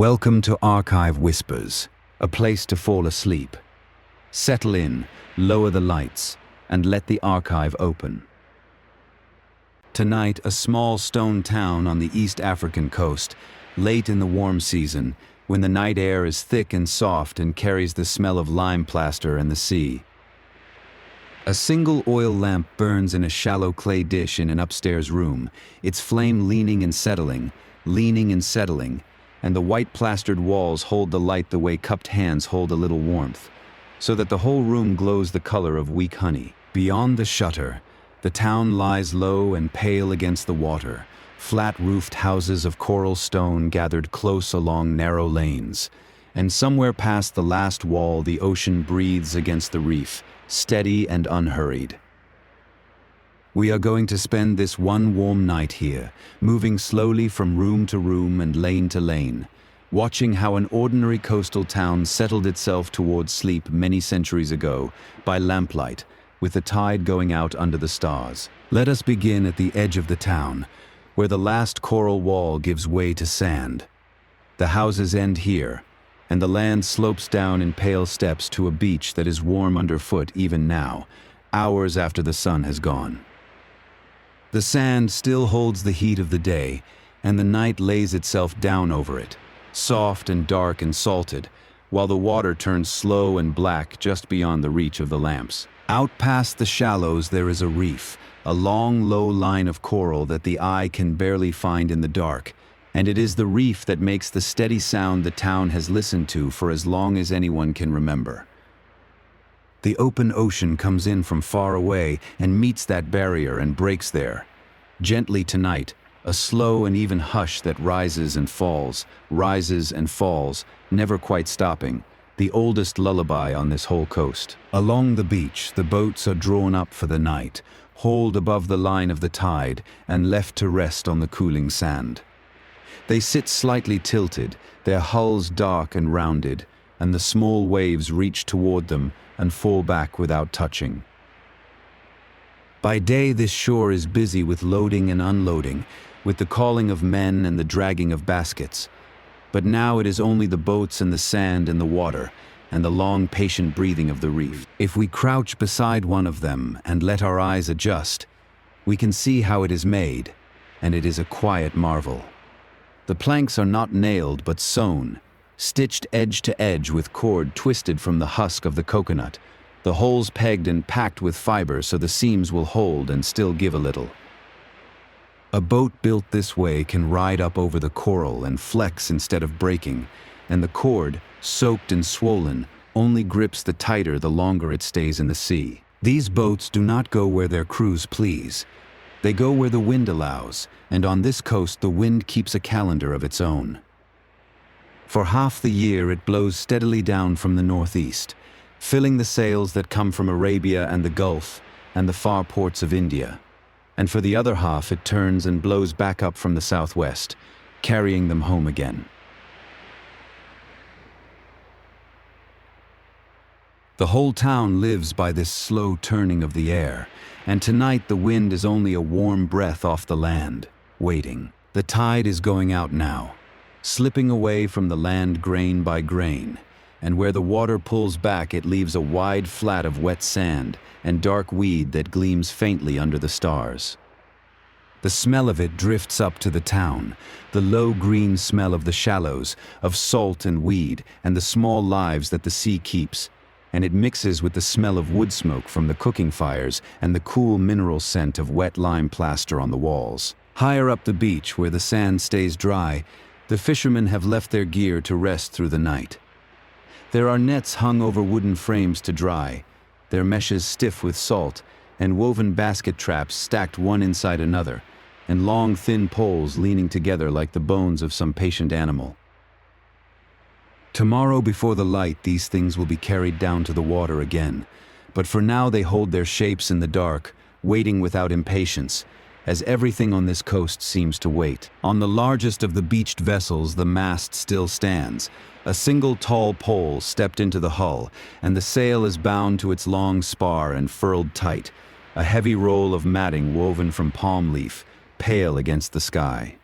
Welcome to Archive Whispers, a place to fall asleep. Settle in, lower the lights, and let the archive open. Tonight, a small stone town on the East African coast, late in the warm season, when the night air is thick and soft and carries the smell of lime plaster and the sea. A single oil lamp burns in a shallow clay dish in an upstairs room, its flame leaning and settling, and the white plastered walls hold the light the way cupped hands hold a little warmth, so that the whole room glows the color of weak honey. Beyond the shutter, the town lies low and pale against the water, flat-roofed houses of coral stone gathered close along narrow lanes, and somewhere past the last wall the ocean breathes against the reef, steady and unhurried. We are going to spend this one warm night here, moving slowly from room to room and lane to lane, watching how an ordinary coastal town settled itself towards sleep many centuries ago by lamplight, with the tide going out under the stars. Let us begin at the edge of the town, where the last coral wall gives way to sand. The houses end here, and the land slopes down in pale steps to a beach that is warm underfoot even now, hours after the sun has gone. The sand still holds the heat of the day, and the night lays itself down over it, soft and dark and salted, while the water turns slow and black just beyond the reach of the lamps. Out past the shallows there is a reef, a long, low line of coral that the eye can barely find in the dark, and it is the reef that makes the steady sound the town has listened to for as long as anyone can remember. The open ocean comes in from far away and meets that barrier and breaks there. Gently tonight, a slow and even hush that rises and falls, never quite stopping, the oldest lullaby on this whole coast. Along the beach, the boats are drawn up for the night, hauled above the line of the tide, and left to rest on the cooling sand. They sit slightly tilted, their hulls dark and rounded, and the small waves reach toward them and fall back without touching. By day this shore is busy with loading and unloading, with the calling of men and the dragging of baskets. But now it is only the boats and the sand and the water, and the long patient breathing of the reef. If we crouch beside one of them and let our eyes adjust, we can see how it is made, and it is a quiet marvel. The planks are not nailed but sewn, stitched edge to edge with cord twisted from the husk of the coconut, the holes pegged and packed with fiber so the seams will hold and still give a little. A boat built this way can ride up over the coral and flex instead of breaking, and the cord, soaked and swollen, only grips the tighter the longer it stays in the sea. These boats do not go where their crews please. They go where the wind allows, and on this coast the wind keeps a calendar of its own. For half the year it blows steadily down from the northeast, filling the sails that come from Arabia and the Gulf and the far ports of India. And for the other half it turns and blows back up from the southwest, carrying them home again. The whole town lives by this slow turning of the air, and tonight the wind is only a warm breath off the land, waiting. The tide is going out now, slipping away from the land grain by grain, and where the water pulls back it leaves a wide flat of wet sand and dark weed that gleams faintly under the stars. The smell of it drifts up to the town, the low green smell of the shallows, of salt and weed and the small lives that the sea keeps, and it mixes with the smell of wood smoke from the cooking fires and the cool mineral scent of wet lime plaster on the walls. Higher up the beach, where the sand stays dry, the fishermen have left their gear to rest through the night. There are nets hung over wooden frames to dry, their meshes stiff with salt, and woven basket traps stacked one inside another, and long thin poles leaning together like the bones of some patient animal. Tomorrow before the light these things will be carried down to the water again, but for now they hold their shapes in the dark, waiting without impatience, as everything on this coast seems to wait. On the largest of the beached vessels the mast still stands, a single tall pole stepped into the hull, and the sail is bound to its long spar and furled tight, a heavy roll of matting woven from palm leaf, pale against the sky.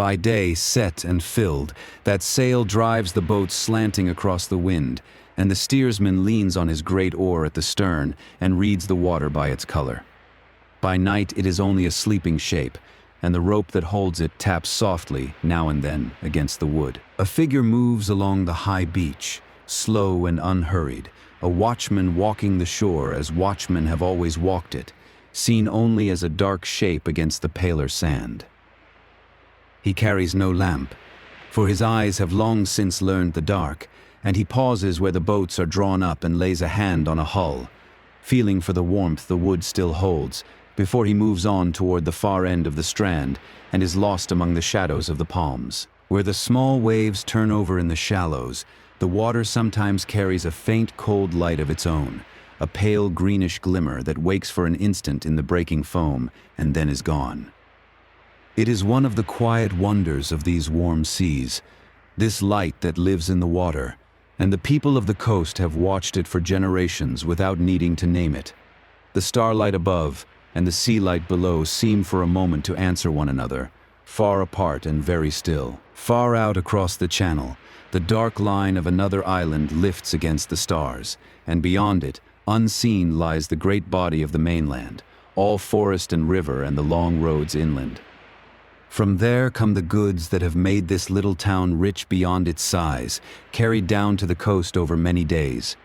By day, set and filled, that sail drives the boat slanting across the wind, and the steersman leans on his great oar at the stern and reads the water by its color. By night, it is only a sleeping shape, and the rope that holds it taps softly, now and then, against the wood. A figure moves along the high beach, slow and unhurried, a watchman walking the shore as watchmen have always walked it, seen only as a dark shape against the paler sand. He carries no lamp, for his eyes have long since learned the dark, and he pauses where the boats are drawn up and lays a hand on a hull, feeling for the warmth the wood still holds, before he moves on toward the far end of the strand and is lost among the shadows of the palms. Where the small waves turn over in the shallows, the water sometimes carries a faint cold light of its own, a pale greenish glimmer that wakes for an instant in the breaking foam and then is gone. It is one of the quiet wonders of these warm seas, this light that lives in the water, and the people of the coast have watched it for generations without needing to name it. The starlight above and the sea light below seem for a moment to answer one another, far apart and very still. Far out across the channel, the dark line of another island lifts against the stars, and beyond it, unseen, lies the great body of the mainland, all forest and river and the long roads inland. From there come the goods that have made this little town rich beyond its size, carried down to the coast over many days.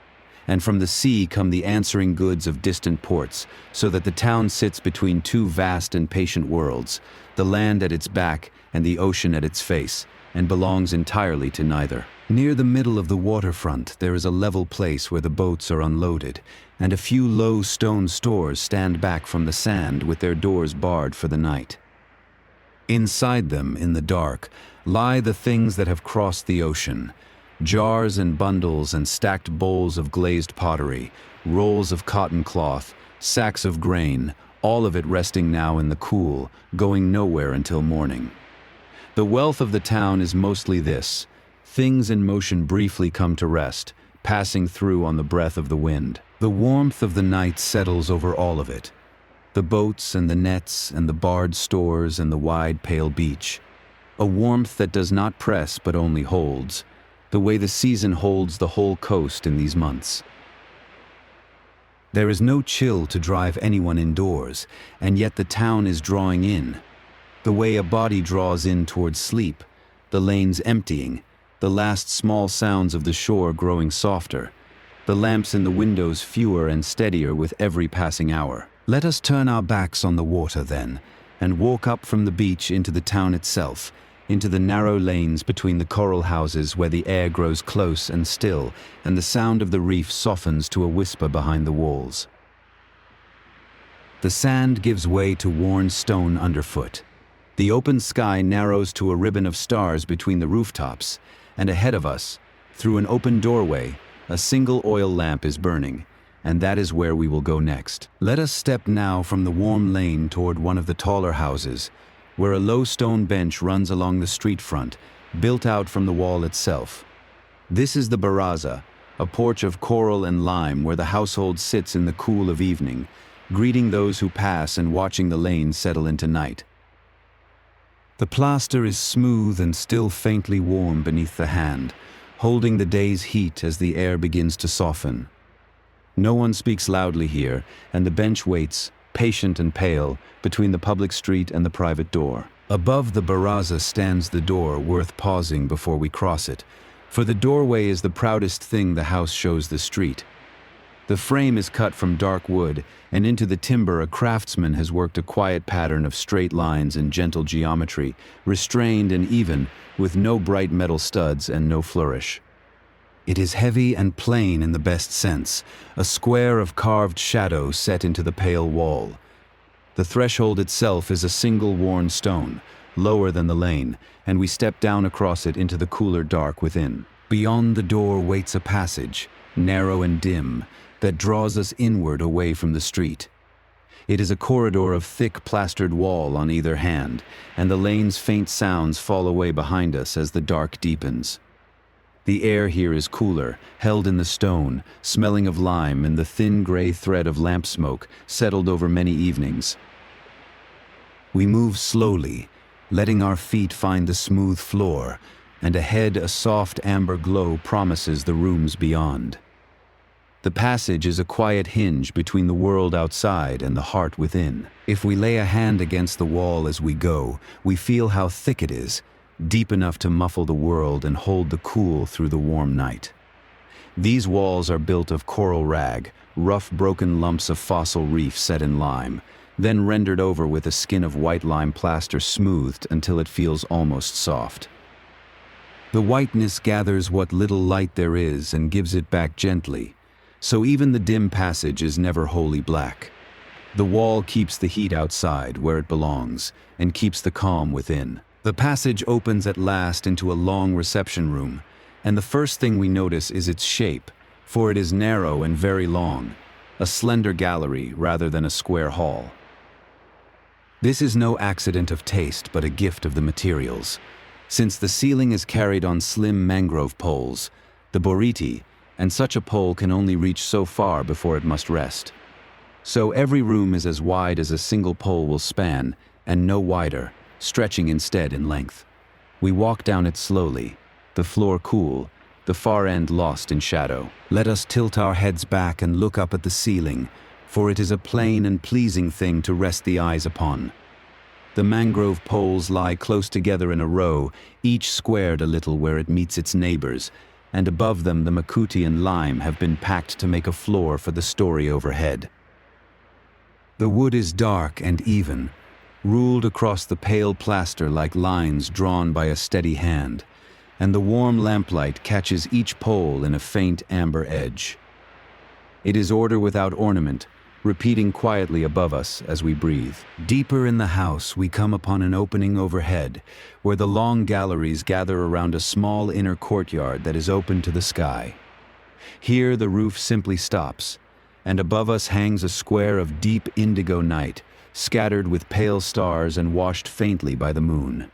And from the sea come the answering goods of distant ports, so that the town sits between two vast and patient worlds, the land at its back and the ocean at its face, and belongs entirely to neither. Near the middle of the waterfront there is a level place where the boats are unloaded, and a few low stone stores stand back from the sand with their doors barred for the night. Inside them, in the dark, lie the things that have crossed the ocean: jars and bundles and stacked bowls of glazed pottery, rolls of cotton cloth, sacks of grain, all of it resting now in the cool, going nowhere until morning. The wealth of the town is mostly this: things in motion briefly come to rest, passing through on the breath of the wind. The warmth of the night settles over all of it. The boats and the nets and the barred stores and the wide pale beach. A warmth that does not press but only holds, the way the season holds the whole coast in these months. There is no chill to drive anyone indoors, and yet the town is drawing in. The way a body draws in towards sleep, the lanes emptying, the last small sounds of the shore growing softer, the lamps in the windows fewer and steadier with every passing hour. Let us turn our backs on the water then, and walk up from the beach into the town itself, into the narrow lanes between the coral houses where the air grows close and still, and the sound of the reef softens to a whisper behind the walls. The sand gives way to worn stone underfoot. The open sky narrows to a ribbon of stars between the rooftops, and ahead of us, through an open doorway, a single oil lamp is burning, and that is where we will go next. Let us step now from the warm lane toward one of the taller houses, where a low stone bench runs along the street front, built out from the wall itself. This is the baraza, a porch of coral and lime where the household sits in the cool of evening, greeting those who pass and watching the lane settle into night. The plaster is smooth and still faintly warm beneath the hand, holding the day's heat as the air begins to soften. No one speaks loudly here, and the bench waits, patient and pale, between the public street and the private door. Above the baraza stands the door, worth pausing before we cross it, for the doorway is the proudest thing the house shows the street. The frame is cut from dark wood, and into the timber a craftsman has worked a quiet pattern of straight lines and gentle geometry, restrained and even, with no bright metal studs and no flourish. It is heavy and plain in the best sense, a square of carved shadow set into the pale wall. The threshold itself is a single worn stone, lower than the lane, and we step down across it into the cooler dark within. Beyond the door waits a passage, narrow and dim, that draws us inward away from the street. It is a corridor of thick plastered wall on either hand, and the lane's faint sounds fall away behind us as the dark deepens. The air here is cooler, held in the stone, smelling of lime and the thin gray thread of lamp smoke settled over many evenings. We move slowly, letting our feet find the smooth floor, and ahead a soft amber glow promises the rooms beyond. The passage is a quiet hinge between the world outside and the heart within. If we lay a hand against the wall as we go, we feel how thick it is, deep enough to muffle the world and hold the cool through the warm night. These walls are built of coral rag, rough broken lumps of fossil reef set in lime, then rendered over with a skin of white lime plaster smoothed until it feels almost soft. The whiteness gathers what little light there is and gives it back gently, so even the dim passage is never wholly black. The wall keeps the heat outside where it belongs and keeps the calm within. The passage opens at last into a long reception room, and the first thing we notice is its shape, for it is narrow and very long, a slender gallery rather than a square hall. This is no accident of taste but a gift of the materials, since the ceiling is carried on slim mangrove poles, the boriti, and such a pole can only reach so far before it must rest. So every room is as wide as a single pole will span, and no wider, stretching instead in length. We walk down it slowly, the floor cool, the far end lost in shadow. Let us tilt our heads back and look up at the ceiling, for it is a plain and pleasing thing to rest the eyes upon. The mangrove poles lie close together in a row, each squared a little where it meets its neighbors, and above them the makuti and lime have been packed to make a floor for the story overhead. The wood is dark and even, ruled across the pale plaster like lines drawn by a steady hand, and the warm lamplight catches each pole in a faint amber edge. It is order without ornament, repeating quietly above us as we breathe. Deeper in the house, we come upon an opening overhead, where the long galleries gather around a small inner courtyard that is open to the sky. Here the roof simply stops, and above us hangs a square of deep indigo night, scattered with pale stars and washed faintly by the moon.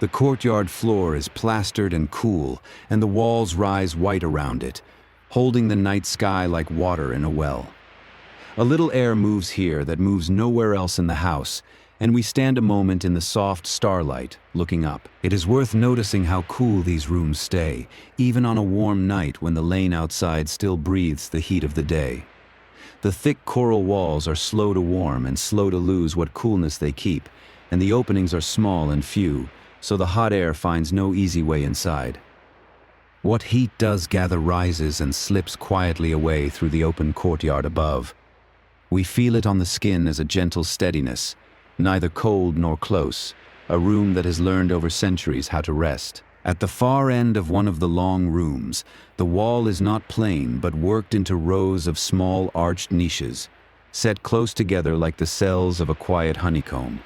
The courtyard floor is plastered and cool, and the walls rise white around it, holding the night sky like water in a well. A little air moves here that moves nowhere else in the house, and we stand a moment in the soft starlight, looking up. It is worth noticing how cool these rooms stay, even on a warm night when the lane outside still breathes the heat of the day. The thick coral walls are slow to warm and slow to lose what coolness they keep, and the openings are small and few, so the hot air finds no easy way inside. What heat does gather rises and slips quietly away through the open courtyard above. We feel it on the skin as a gentle steadiness, neither cold nor close, a room that has learned over centuries how to rest. At the far end of one of the long rooms, the wall is not plain but worked into rows of small arched niches, set close together like the cells of a quiet honeycomb.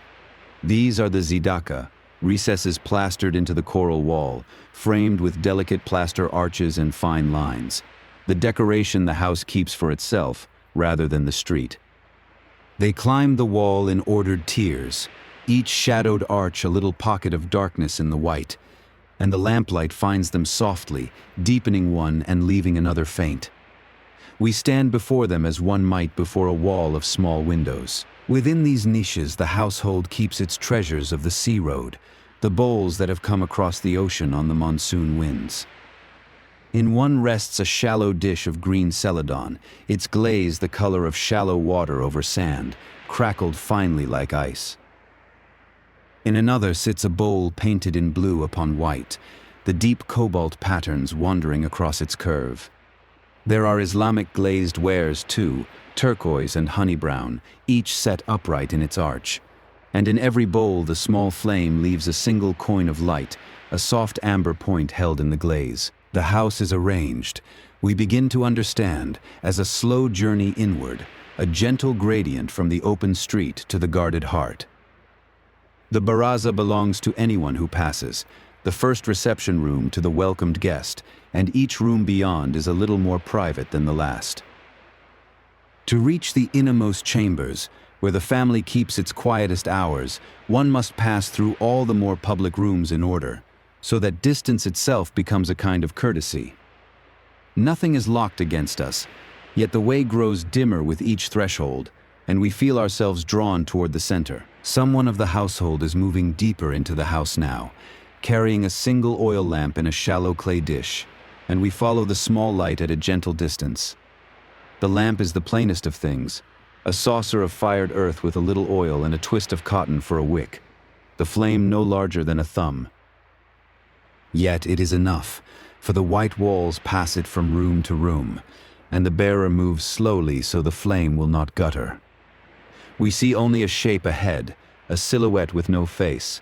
These are the zidaka, recesses plastered into the coral wall, framed with delicate plaster arches and fine lines, the decoration the house keeps for itself, rather than the street. They climb the wall in ordered tiers, each shadowed arch a little pocket of darkness in the white, and the lamplight finds them softly, deepening one and leaving another faint. We stand before them as one might before a wall of small windows. Within these niches, the household keeps its treasures of the sea road, the bowls that have come across the ocean on the monsoon winds. In one rests a shallow dish of green celadon, its glaze the color of shallow water over sand, crackled finely like ice. In another sits a bowl painted in blue upon white, the deep cobalt patterns wandering across its curve. There are Islamic glazed wares too, turquoise and honey brown, each set upright in its arch. And in every bowl the small flame leaves a single coin of light, a soft amber point held in the glaze. The house is arranged. We begin to understand, as a slow journey inward, a gentle gradient from the open street to the guarded heart. The baraza belongs to anyone who passes, the first reception room to the welcomed guest, and each room beyond is a little more private than the last. To reach the innermost chambers, where the family keeps its quietest hours, one must pass through all the more public rooms in order, so that distance itself becomes a kind of courtesy. Nothing is locked against us, yet the way grows dimmer with each threshold, and we feel ourselves drawn toward the center. Someone of the household is moving deeper into the house now, carrying a single oil lamp in a shallow clay dish, and we follow the small light at a gentle distance. The lamp is the plainest of things, a saucer of fired earth with a little oil and a twist of cotton for a wick, the flame no larger than a thumb. Yet it is enough, for the white walls pass it from room to room, and the bearer moves slowly so the flame will not gutter. We see only a shape ahead, a silhouette with no face,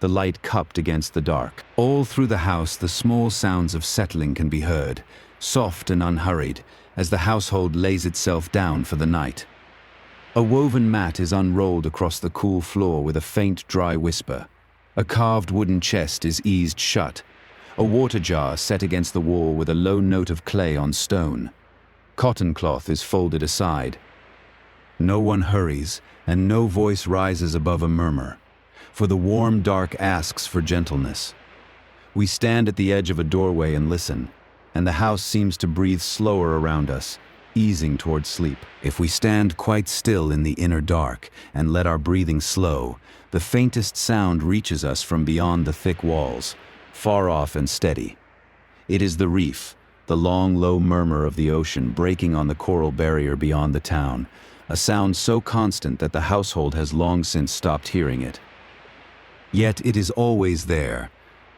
the light cupped against the dark. All through the house the small sounds of settling can be heard, soft and unhurried, as the household lays itself down for the night. A woven mat is unrolled across the cool floor with a faint, dry whisper. A carved wooden chest is eased shut, a water jar set against the wall with a low note of clay on stone. Cotton cloth is folded aside. No one hurries, and no voice rises above a murmur, for the warm dark asks for gentleness. We stand at the edge of a doorway and listen, and the house seems to breathe slower around us, easing toward sleep. If we stand quite still in the inner dark and let our breathing slow, the faintest sound reaches us from beyond the thick walls, far off and steady. It is the reef, the long, low murmur of the ocean breaking on the coral barrier beyond the town, a sound so constant that the household has long since stopped hearing it. Yet it is always there,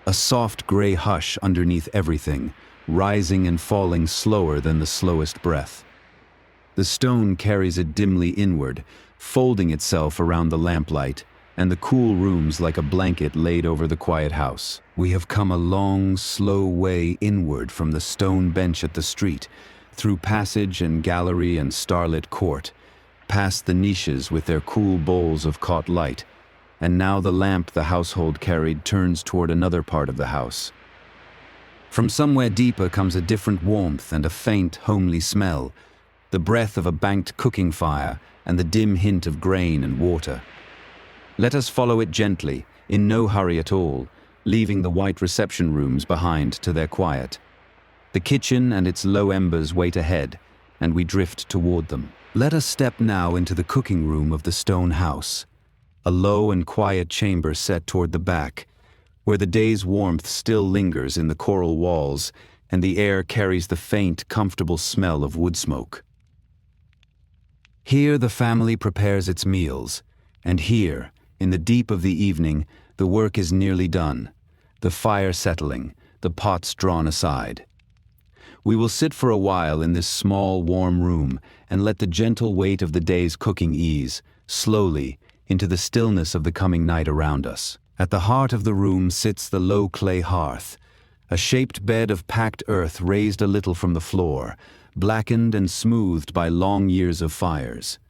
a soft gray hush underneath everything, rising and falling slower than the slowest breath. The stone carries it dimly inward, folding itself around the lamplight, and the cool rooms like a blanket laid over the quiet house. We have come a long, slow way inward from the stone bench at the street, through passage and gallery and starlit court, past the niches with their cool bowls of caught light, and now the lamp the household carried turns toward another part of the house. From somewhere deeper comes a different warmth and a faint, homely smell, the breath of a banked cooking fire and the dim hint of grain and water. Let us follow it gently, in no hurry at all, leaving the white reception rooms behind to their quiet. The kitchen and its low embers wait ahead, and we drift toward them. Let us step now into the cooking room of the stone house, a low and quiet chamber set toward the back, where the day's warmth still lingers in the coral walls and the air carries the faint, comfortable smell of wood smoke. Here the family prepares its meals, and here, in the deep of the evening, the work is nearly done, the fire settling, the pots drawn aside. We will sit for a while in this small, warm room and let the gentle weight of the day's cooking ease, slowly, into the stillness of the coming night around us. At the heart of the room sits the low clay hearth, a shaped bed of packed earth raised a little from the floor, blackened and smoothed by long years of fires.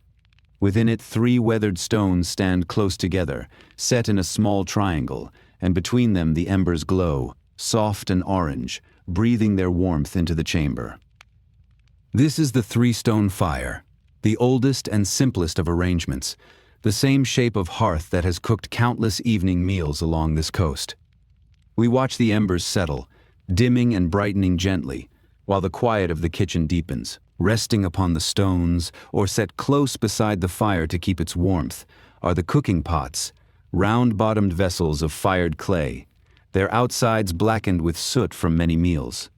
Within it 3 weathered stones stand close together, set in a small triangle, and between them the embers glow, soft and orange, breathing their warmth into the chamber. This is the 3-stone fire, the oldest and simplest of arrangements, the same shape of hearth that has cooked countless evening meals along this coast. We watch the embers settle, dimming and brightening gently, while the quiet of the kitchen deepens. Resting upon the stones, or set close beside the fire to keep its warmth, are the cooking pots, round-bottomed vessels of fired clay, their outsides blackened with soot from many meals.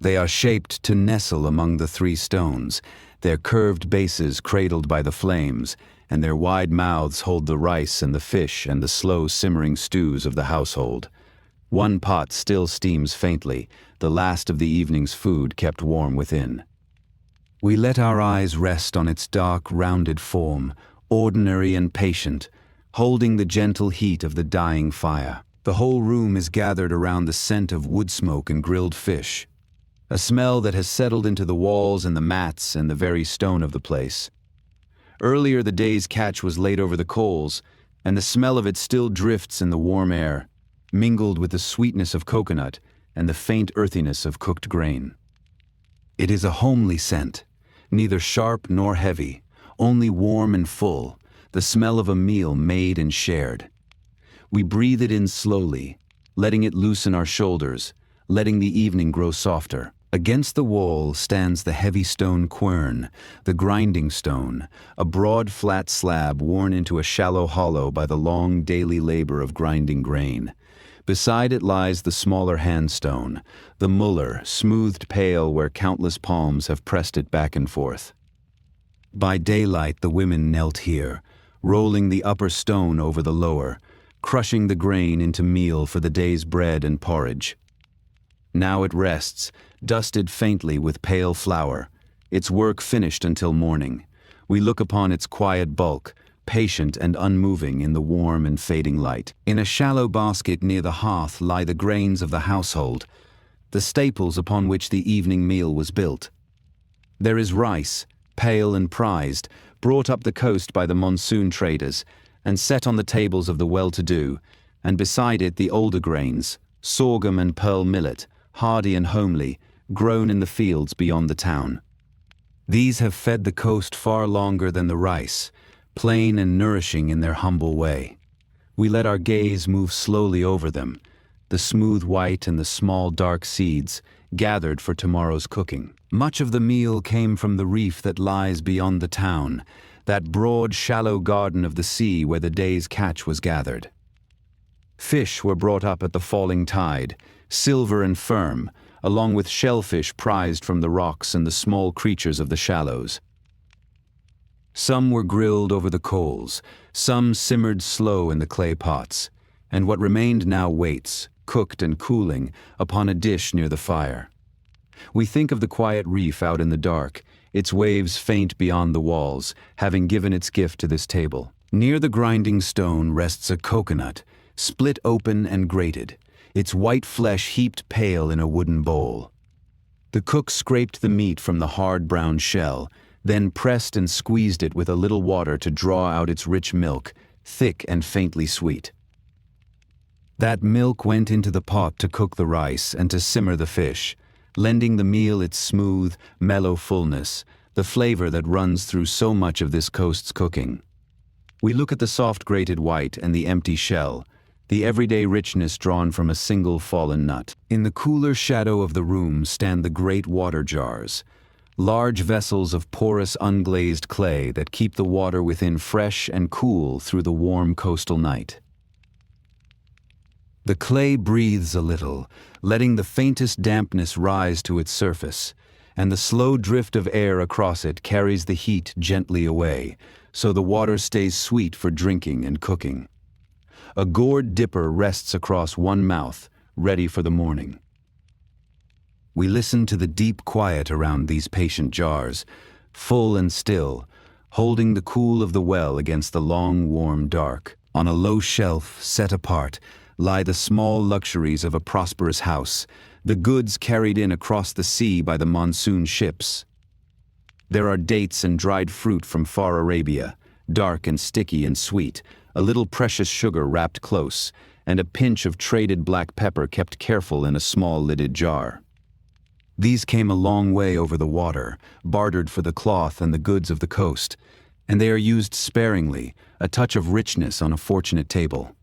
They are shaped to nestle among the 3 stones, their curved bases cradled by the flames, and their wide mouths hold the rice and the fish and the slow simmering stews of the household. One pot still steams faintly, the last of the evening's food kept warm within. We let our eyes rest on its dark, rounded form, ordinary and patient, holding the gentle heat of the dying fire. The whole room is gathered around the scent of wood smoke and grilled fish, a smell that has settled into the walls and the mats and the very stone of the place. Earlier the day's catch was laid over the coals, and the smell of it still drifts in the warm air, mingled with the sweetness of coconut and the faint earthiness of cooked grain. It is a homely scent, neither sharp nor heavy, only warm and full, the smell of a meal made and shared. We breathe it in slowly, letting it loosen our shoulders, letting the evening grow softer. Against the wall stands the heavy stone quern, the grinding stone, a broad flat slab worn into a shallow hollow by the long daily labor of grinding grain. Beside it lies the smaller handstone, the muller, smoothed pale where countless palms have pressed it back and forth. By daylight the women knelt here, rolling the upper stone over the lower, crushing the grain into meal for the day's bread and porridge. Now it rests, dusted faintly with pale flour, its work finished until morning. We look upon its quiet bulk, patient and unmoving in the warm and fading light. In a shallow basket near the hearth lie the grains of the household, the staples upon which the evening meal was built. There is rice, pale and prized, brought up the coast by the monsoon traders, and set on the tables of the well-to-do, and beside it the older grains, sorghum and pearl millet, hardy and homely, grown in the fields beyond the town. These have fed the coast far longer than the rice, plain and nourishing in their humble way. We let our gaze move slowly over them, the smooth white and the small dark seeds, gathered for tomorrow's cooking. Much of the meal came from the reef that lies beyond the town, that broad, shallow garden of the sea where the day's catch was gathered. Fish were brought up at the falling tide, silver and firm, along with shellfish prized from the rocks and the small creatures of the shallows. Some were grilled over the coals, some simmered slow in the clay pots, and what remained now waits, cooked and cooling, upon a dish near the fire. We think of the quiet reef out in the dark, its waves faint beyond the walls, having given its gift to this table. Near the grinding stone rests a coconut, split open and grated, its white flesh heaped pale in a wooden bowl. The cook scraped the meat from the hard brown shell, then pressed and squeezed it with a little water to draw out its rich milk, thick and faintly sweet. That milk went into the pot to cook the rice and to simmer the fish, lending the meal its smooth, mellow fullness, the flavor that runs through so much of this coast's cooking. We look at the soft grated white and the empty shell, the everyday richness drawn from a single fallen nut. In the cooler shadow of the room stand the great water jars, large vessels of porous unglazed clay that keep the water within fresh and cool through the warm coastal night. The clay breathes a little, letting the faintest dampness rise to its surface, and the slow drift of air across it carries the heat gently away, so the water stays sweet for drinking and cooking. A gourd dipper rests across one mouth, ready for the morning. We listen to the deep quiet around these patient jars, full and still, holding the cool of the well against the long, warm dark. On a low shelf, set apart, lie the small luxuries of a prosperous house, the goods carried in across the sea by the monsoon ships. There are dates and dried fruit from far Arabia, dark and sticky and sweet, a little precious sugar wrapped close, and a pinch of traded black pepper kept careful in a small lidded jar. These came a long way over the water, bartered for the cloth and the goods of the coast, and they are used sparingly, a touch of richness on a fortunate table.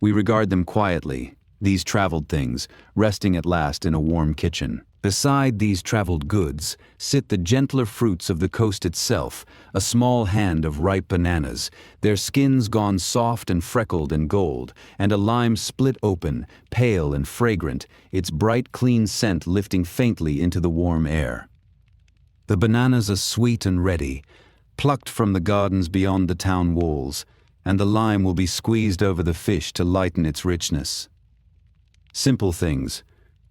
We regard them quietly, these traveled things, resting at last in a warm kitchen. Beside these traveled goods sit the gentler fruits of the coast itself, a small hand of ripe bananas, their skins gone soft and freckled and gold, and a lime split open, pale and fragrant, its bright clean scent lifting faintly into the warm air. The bananas are sweet and ready, plucked from the gardens beyond the town walls, and the lime will be squeezed over the fish to lighten its richness. Simple things,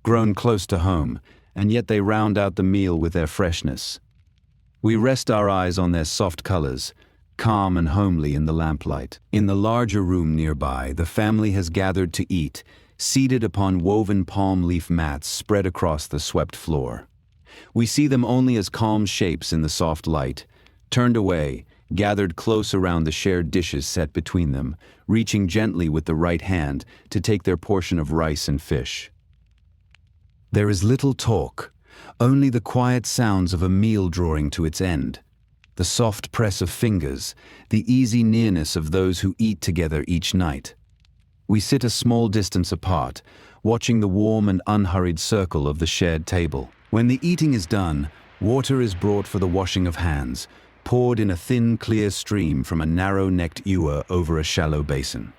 grown close to home, and yet they round out the meal with their freshness. We rest our eyes on their soft colors, calm and homely in the lamplight. In the larger room nearby, the family has gathered to eat, seated upon woven palm leaf mats spread across the swept floor. We see them only as calm shapes in the soft light, turned away, gathered close around the shared dishes set between them, reaching gently with the right hand to take their portion of rice and fish. There is little talk, only the quiet sounds of a meal drawing to its end, the soft press of fingers, the easy nearness of those who eat together each night. We sit a small distance apart, watching the warm and unhurried circle of the shared table. When the eating is done, water is brought for the washing of hands, poured in a thin, clear stream from a narrow-necked ewer over a shallow basin.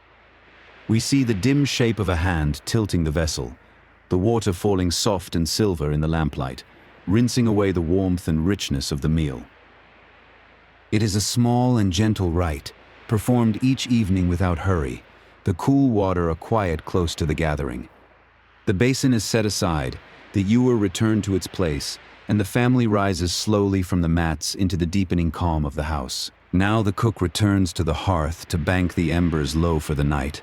We see the dim shape of a hand tilting the vessel, the water falling soft and silver in the lamplight, rinsing away the warmth and richness of the meal. It is a small and gentle rite, performed each evening without hurry, the cool water a quiet close to the gathering. The basin is set aside, the ewer returned to its place, and the family rises slowly from the mats into the deepening calm of the house. Now the cook returns to the hearth to bank the embers low for the night,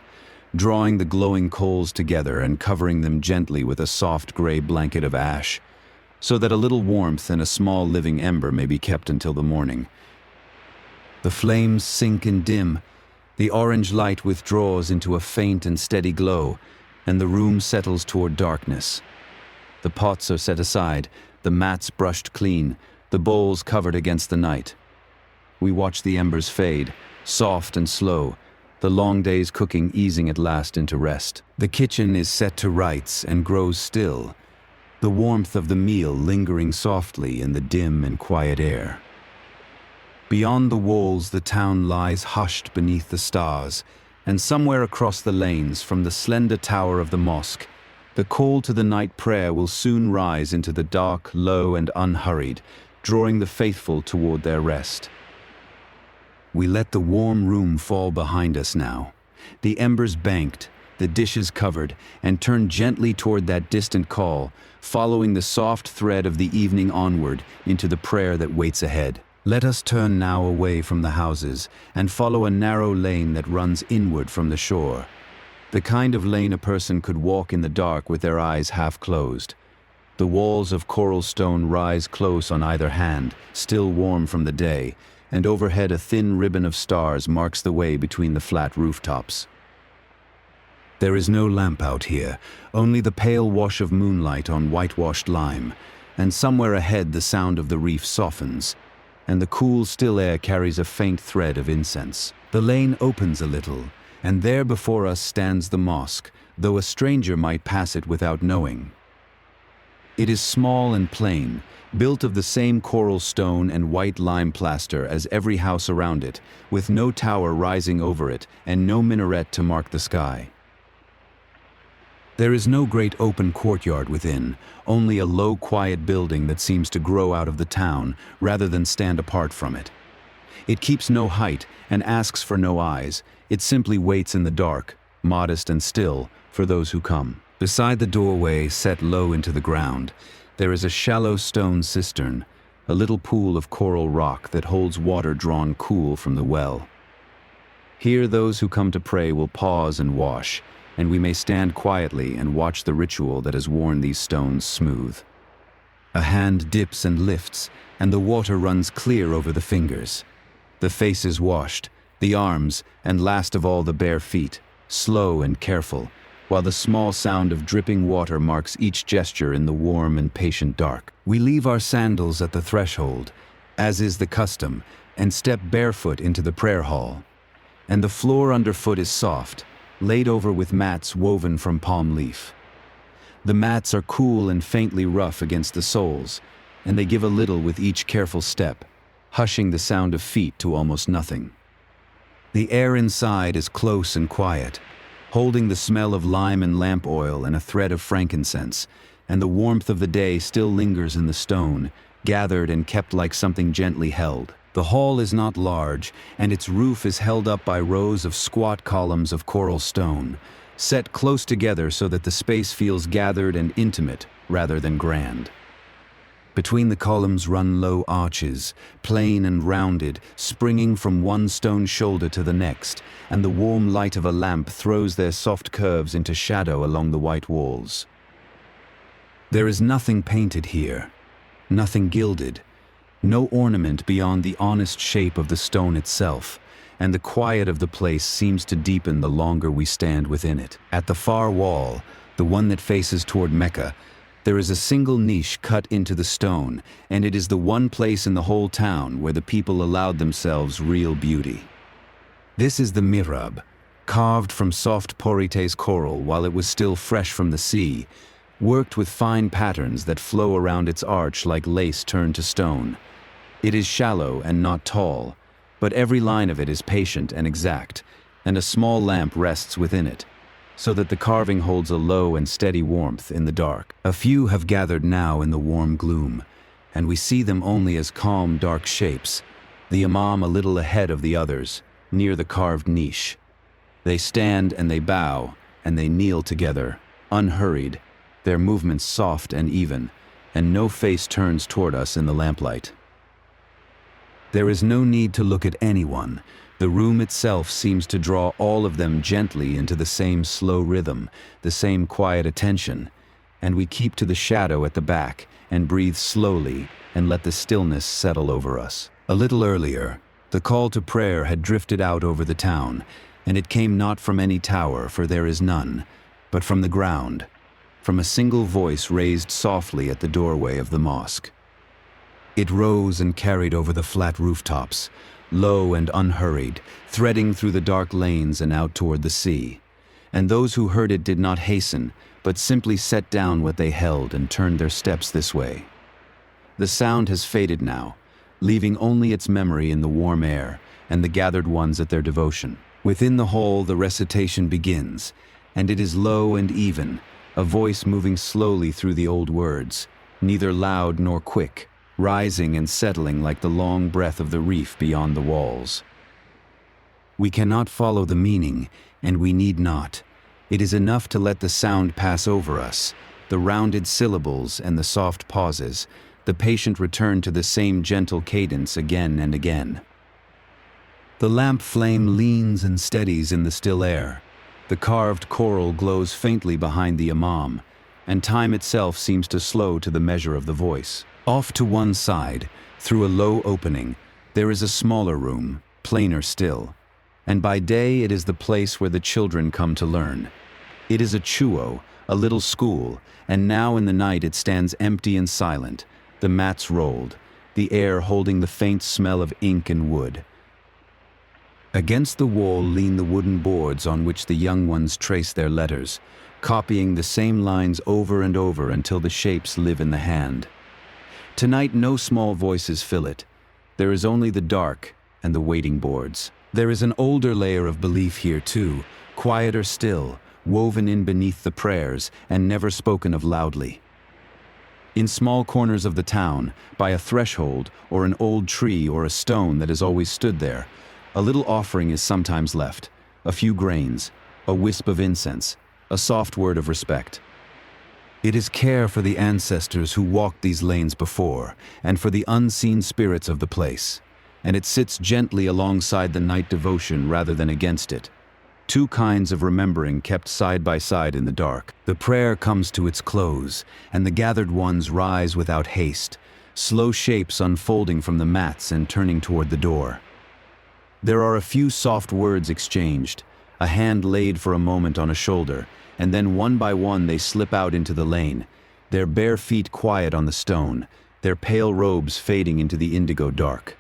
drawing the glowing coals together and covering them gently with a soft gray blanket of ash, so that a little warmth and a small living ember may be kept until the morning. The flames sink and dim, the orange light withdraws into a faint and steady glow, and the room settles toward darkness. The pots are set aside, the mats brushed clean, the bowls covered against the night. We watch the embers fade, soft and slow, the long day's cooking easing at last into rest. The kitchen is set to rights and grows still, the warmth of the meal lingering softly in the dim and quiet air. Beyond the walls, the town lies hushed beneath the stars, and somewhere across the lanes from the slender tower of the mosque, the call to the night prayer will soon rise into the dark, low, and unhurried, drawing the faithful toward their rest. We let the warm room fall behind us now, the embers banked, the dishes covered, and turn gently toward that distant call, following the soft thread of the evening onward into the prayer that waits ahead. Let us turn now away from the houses and follow a narrow lane that runs inward from the shore, the kind of lane a person could walk in the dark with their eyes half closed. The walls of coral stone rise close on either hand, still warm from the day, and overhead a thin ribbon of stars marks the way between the flat rooftops. There is no lamp out here, only the pale wash of moonlight on whitewashed lime, and somewhere ahead the sound of the reef softens, and the cool, still air carries a faint thread of incense. The lane opens a little, and there before us stands the mosque, though a stranger might pass it without knowing. It is small and plain, built of the same coral stone and white lime plaster as every house around it, with no tower rising over it and no minaret to mark the sky. There is no great open courtyard within, only a low, quiet building that seems to grow out of the town rather than stand apart from it. It keeps no height and asks for no eyes. It simply waits in the dark, modest and still, for those who come. Beside the doorway, set low into the ground, there is a shallow stone cistern, a little pool of coral rock that holds water drawn cool from the well. Here those who come to pray will pause and wash, and we may stand quietly and watch the ritual that has worn these stones smooth. A hand dips and lifts, and the water runs clear over the fingers. The face is washed, the arms, and last of all the bare feet, slow and careful, while the small sound of dripping water marks each gesture in the warm and patient dark. We leave our sandals at the threshold, as is the custom, and step barefoot into the prayer hall. And the floor underfoot is soft, laid over with mats woven from palm leaf. The mats are cool and faintly rough against the soles, and they give a little with each careful step, hushing the sound of feet to almost nothing. The air inside is close and quiet, holding the smell of lime and lamp oil and a thread of frankincense, and the warmth of the day still lingers in the stone, gathered and kept like something gently held. The hall is not large, and its roof is held up by rows of squat columns of coral stone, set close together so that the space feels gathered and intimate rather than grand. Between the columns run low arches, plain and rounded, springing from one stone shoulder to the next, and the warm light of a lamp throws their soft curves into shadow along the white walls. There is nothing painted here, nothing gilded, no ornament beyond the honest shape of the stone itself, and the quiet of the place seems to deepen the longer we stand within it. At the far wall, the one that faces toward Mecca, there is a single niche cut into the stone, and it is the one place in the whole town where the people allowed themselves real beauty. This is the mihrab, carved from soft Porite's coral while it was still fresh from the sea, worked with fine patterns that flow around its arch like lace turned to stone. It is shallow and not tall, but every line of it is patient and exact, and a small lamp rests within it, so that the carving holds a low and steady warmth in the dark. A few have gathered now in the warm gloom, and we see them only as calm, dark shapes, the imam a little ahead of the others, near the carved niche. They stand and they bow, and they kneel together, unhurried, their movements soft and even, and no face turns toward us in the lamplight. There is no need to look at anyone. The room itself seems to draw all of them gently into the same slow rhythm, the same quiet attention, and we keep to the shadow at the back and breathe slowly and let the stillness settle over us. A little earlier, the call to prayer had drifted out over the town, and it came not from any tower, for there is none, but from the ground, from a single voice raised softly at the doorway of the mosque. It rose and carried over the flat rooftops, low and unhurried, threading through the dark lanes and out toward the sea. And those who heard it did not hasten, but simply set down what they held and turned their steps this way. The sound has faded now, leaving only its memory in the warm air and the gathered ones at their devotion. Within the hall, the recitation begins, and it is low and even, a voice moving slowly through the old words, neither loud nor quick, rising and settling like the long breath of the reef beyond the walls. We cannot follow the meaning, and we need not. It is enough to let the sound pass over us, the rounded syllables and the soft pauses, the patient return to the same gentle cadence again and again. The lamp flame leans and steadies in the still air. The carved coral glows faintly behind the imam, and time itself seems to slow to the measure of the voice. Off to one side, through a low opening, there is a smaller room, plainer still, and by day it is the place where the children come to learn. It is a chuo, a little school, and now in the night it stands empty and silent, the mats rolled, the air holding the faint smell of ink and wood. Against the wall lean the wooden boards on which the young ones trace their letters, copying the same lines over and over until the shapes live in the hand. Tonight no small voices fill it. There is only the dark and the waiting boards. There is an older layer of belief here too, quieter still, woven in beneath the prayers and never spoken of loudly. In small corners of the town, by a threshold or an old tree or a stone that has always stood there, a little offering is sometimes left, a few grains, a wisp of incense, a soft word of respect. It is care for the ancestors who walked these lanes before, and for the unseen spirits of the place, and it sits gently alongside the night devotion rather than against it. Two kinds of remembering kept side by side in the dark. The prayer comes to its close, and the gathered ones rise without haste, slow shapes unfolding from the mats and turning toward the door. There are a few soft words exchanged, a hand laid for a moment on a shoulder, and then one by one they slip out into the lane, their bare feet quiet on the stone, their pale robes fading into the indigo dark.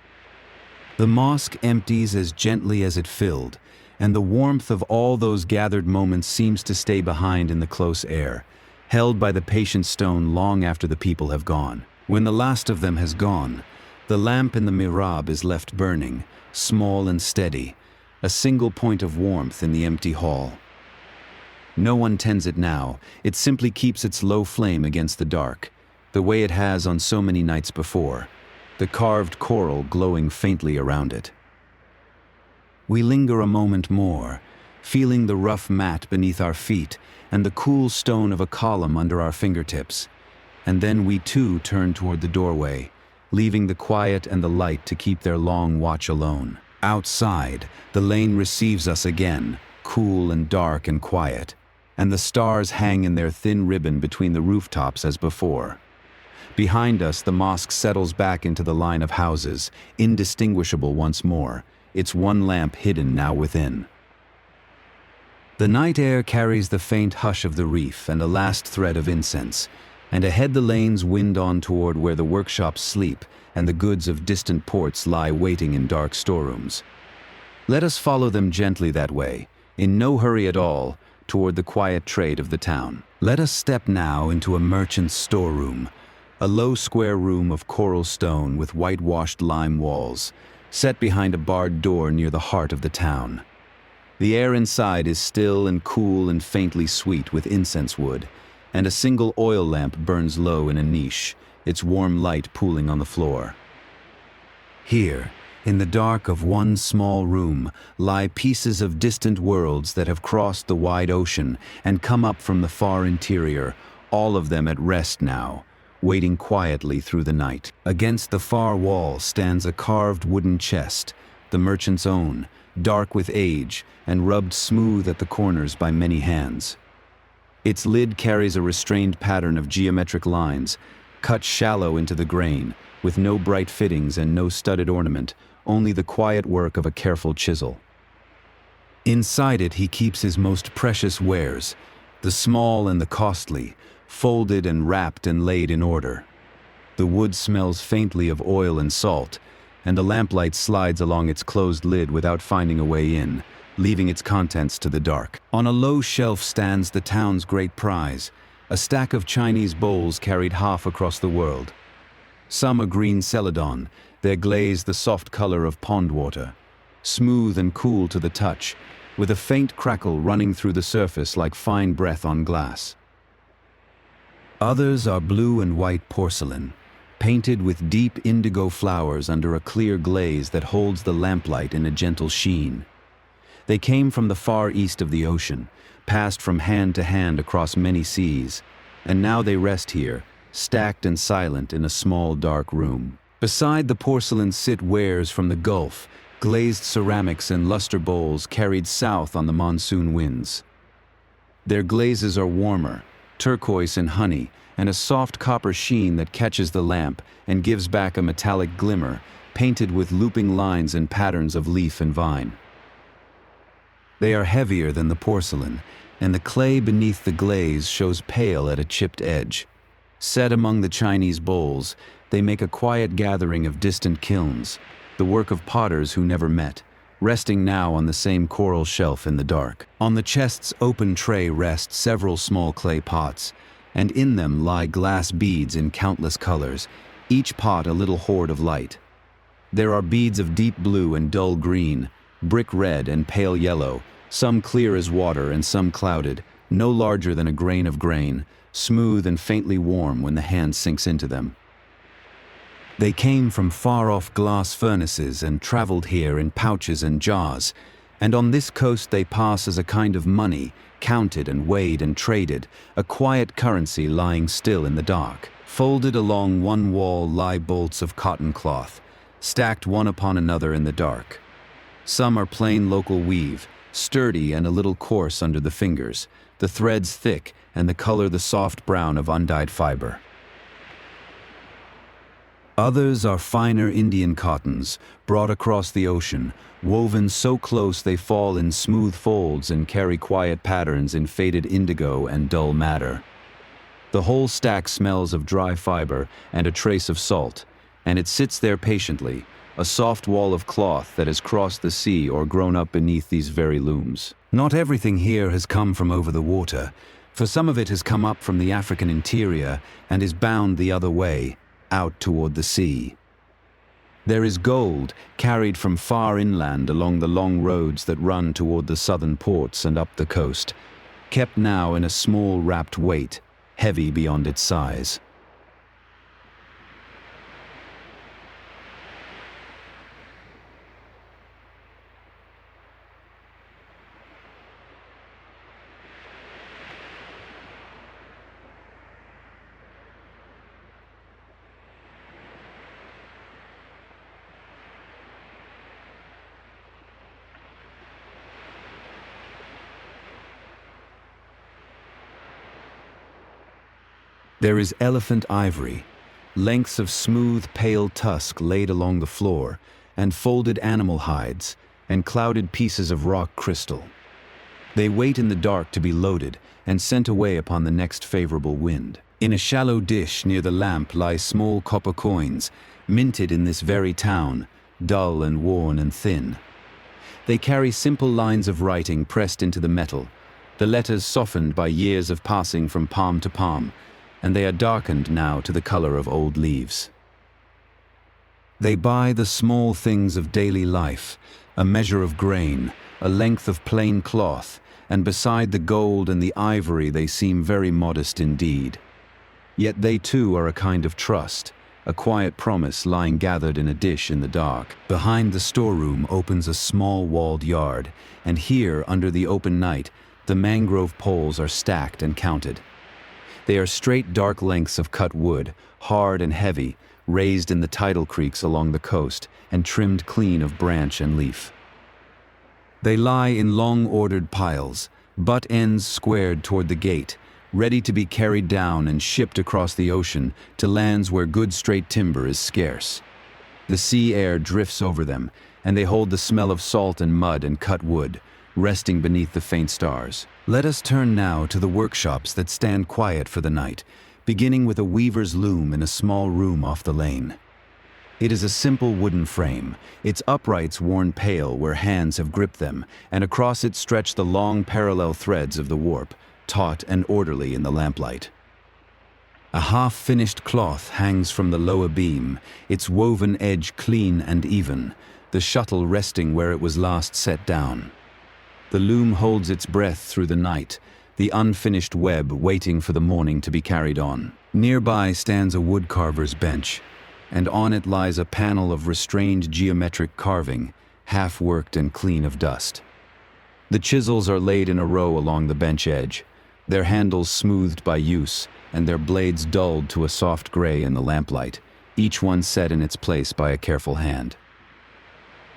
The mosque empties as gently as it filled, and the warmth of all those gathered moments seems to stay behind in the close air, held by the patient stone long after the people have gone. When the last of them has gone, the lamp in the mihrab is left burning, small and steady, a single point of warmth in the empty hall. No one tends it now, it simply keeps its low flame against the dark, the way it has on so many nights before, the carved coral glowing faintly around it. We linger a moment more, feeling the rough mat beneath our feet and the cool stone of a column under our fingertips, and then we too turn toward the doorway, leaving the quiet and the light to keep their long watch alone. Outside, the lane receives us again, cool and dark and quiet, and the stars hang in their thin ribbon between the rooftops as before. Behind us, the mosque settles back into the line of houses, indistinguishable once more, its one lamp hidden now within. The night air carries the faint hush of the reef and a last thread of incense, and ahead the lanes wind on toward where the workshops sleep and the goods of distant ports lie waiting in dark storerooms. Let us follow them gently that way, in no hurry at all, toward the quiet trade of the town. Let us step now into a merchant's storeroom, a low square room of coral stone with whitewashed lime walls, set behind a barred door near the heart of the town. The air inside is still and cool and faintly sweet with incense wood, and a single oil lamp burns low in a niche, its warm light pooling on the floor. Here, in the dark of one small room, lie pieces of distant worlds that have crossed the wide ocean and come up from the far interior, all of them at rest now, waiting quietly through the night. Against the far wall stands a carved wooden chest, the merchant's own, dark with age and rubbed smooth at the corners by many hands. Its lid carries a restrained pattern of geometric lines, cut shallow into the grain, with no bright fittings and no studded ornament, only the quiet work of a careful chisel. Inside it he keeps his most precious wares, the small and the costly, folded and wrapped and laid in order. The wood smells faintly of oil and salt, and the lamplight slides along its closed lid without finding a way in, leaving its contents to the dark. On a low shelf stands the town's great prize, a stack of Chinese bowls carried half across the world. Some a green celadon, their glaze the soft color of pond water, smooth and cool to the touch, with a faint crackle running through the surface like fine breath on glass. Others are blue and white porcelain, painted with deep indigo flowers under a clear glaze that holds the lamplight in a gentle sheen. They came from the far east of the ocean, passed from hand to hand across many seas, and now they rest here, stacked and silent in a small dark room. Beside the porcelain sit wares from the Gulf, glazed ceramics and luster bowls carried south on the monsoon winds. Their glazes are warmer, turquoise and honey, and a soft copper sheen that catches the lamp and gives back a metallic glimmer, painted with looping lines and patterns of leaf and vine. They are heavier than the porcelain, and the clay beneath the glaze shows pale at a chipped edge. Set among the Chinese bowls, they make a quiet gathering of distant kilns, the work of potters who never met, resting now on the same coral shelf in the dark. On the chest's open tray rest several small clay pots, and in them lie glass beads in countless colors, each pot a little hoard of light. There are beads of deep blue and dull green, brick red and pale yellow, some clear as water and some clouded, no larger than a grain of grain, smooth and faintly warm when the hand sinks into them. They came from far-off glass furnaces and traveled here in pouches and jars, and on this coast they pass as a kind of money, counted and weighed and traded, a quiet currency lying still in the dark. Folded along one wall lie bolts of cotton cloth, stacked one upon another in the dark. Some are plain local weave, sturdy and a little coarse under the fingers, the threads thick and the color the soft brown of undyed fiber. Others are finer Indian cottons, brought across the ocean, woven so close they fall in smooth folds and carry quiet patterns in faded indigo and dull madder. The whole stack smells of dry fiber and a trace of salt, and it sits there patiently, a soft wall of cloth that has crossed the sea or grown up beneath these very looms. Not everything here has come from over the water, for some of it has come up from the African interior and is bound the other way, out toward the sea. There is gold carried from far inland along the long roads that run toward the southern ports and up the coast, kept now in a small wrapped weight, heavy beyond its size. There is elephant ivory, lengths of smooth, pale tusk laid along the floor, and folded animal hides, and clouded pieces of rock crystal. They wait in the dark to be loaded and sent away upon the next favorable wind. In a shallow dish near the lamp lie small copper coins, minted in this very town, dull and worn and thin. They carry simple lines of writing pressed into the metal, the letters softened by years of passing from palm to palm, and they are darkened now to the color of old leaves. They buy the small things of daily life, a measure of grain, a length of plain cloth, and beside the gold and the ivory they seem very modest indeed. Yet they too are a kind of trust, a quiet promise lying gathered in a dish in the dark. Behind the storeroom opens a small walled yard, and here, under the open night, the mangrove poles are stacked and counted. They are straight dark lengths of cut wood, hard and heavy, raised in the tidal creeks along the coast, and trimmed clean of branch and leaf. They lie in long ordered piles, butt ends squared toward the gate, ready to be carried down and shipped across the ocean to lands where good straight timber is scarce. The sea air drifts over them, and they hold the smell of salt and mud and cut wood, resting beneath the faint stars. Let us turn now to the workshops that stand quiet for the night, beginning with a weaver's loom in a small room off the lane. It is a simple wooden frame, its uprights worn pale where hands have gripped them, and across it stretch the long parallel threads of the warp, taut and orderly in the lamplight. A half-finished cloth hangs from the lower beam, its woven edge clean and even, the shuttle resting where it was last set down. The loom holds its breath through the night, the unfinished web waiting for the morning to be carried on. Nearby stands a woodcarver's bench, and on it lies a panel of restrained geometric carving, half-worked and clean of dust. The chisels are laid in a row along the bench edge, their handles smoothed by use, and their blades dulled to a soft gray in the lamplight, each one set in its place by a careful hand.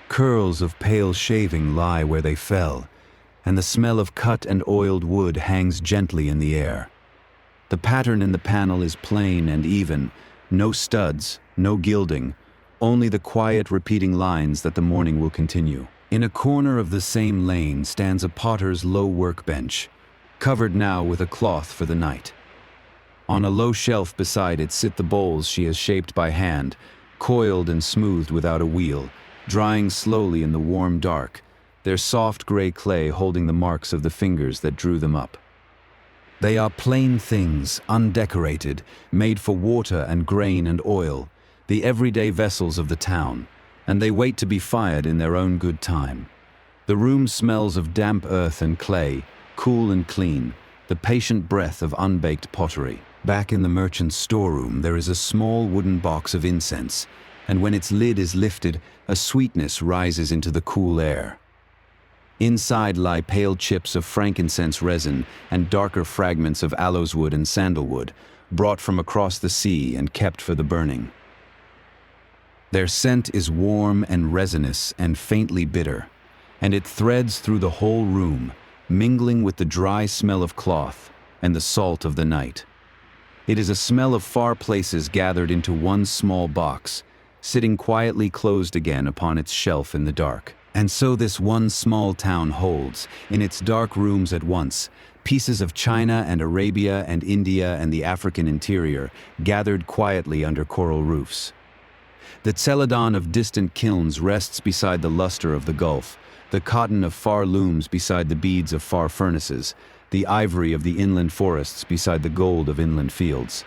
Curls of pale shaving lie where they fell, and the smell of cut and oiled wood hangs gently in the air. The pattern in the panel is plain and even, no studs, no gilding, only the quiet repeating lines that the morning will continue. In a corner of the same lane stands a potter's low workbench, covered now with a cloth for the night. On a low shelf beside it sit the bowls she has shaped by hand, coiled and smoothed without a wheel, drying slowly in the warm dark, their soft gray clay holding the marks of the fingers that drew them up. They are plain things, undecorated, made for water and grain and oil, the everyday vessels of the town, and they wait to be fired in their own good time. The room smells of damp earth and clay, cool and clean, the patient breath of unbaked pottery. Back in the merchant's storeroom there is a small wooden box of incense, and when its lid is lifted, a sweetness rises into the cool air. Inside lie pale chips of frankincense resin and darker fragments of aloeswood and sandalwood, brought from across the sea and kept for the burning. Their scent is warm and resinous and faintly bitter, and it threads through the whole room, mingling with the dry smell of cloth and the salt of the night. It is a smell of far places gathered into one small box, sitting quietly closed again upon its shelf in the dark. And so this one small town holds, in its dark rooms at once, pieces of China and Arabia and India and the African interior, gathered quietly under coral roofs. The celadon of distant kilns rests beside the luster of the Gulf, the cotton of far looms beside the beads of far furnaces, the ivory of the inland forests beside the gold of inland fields.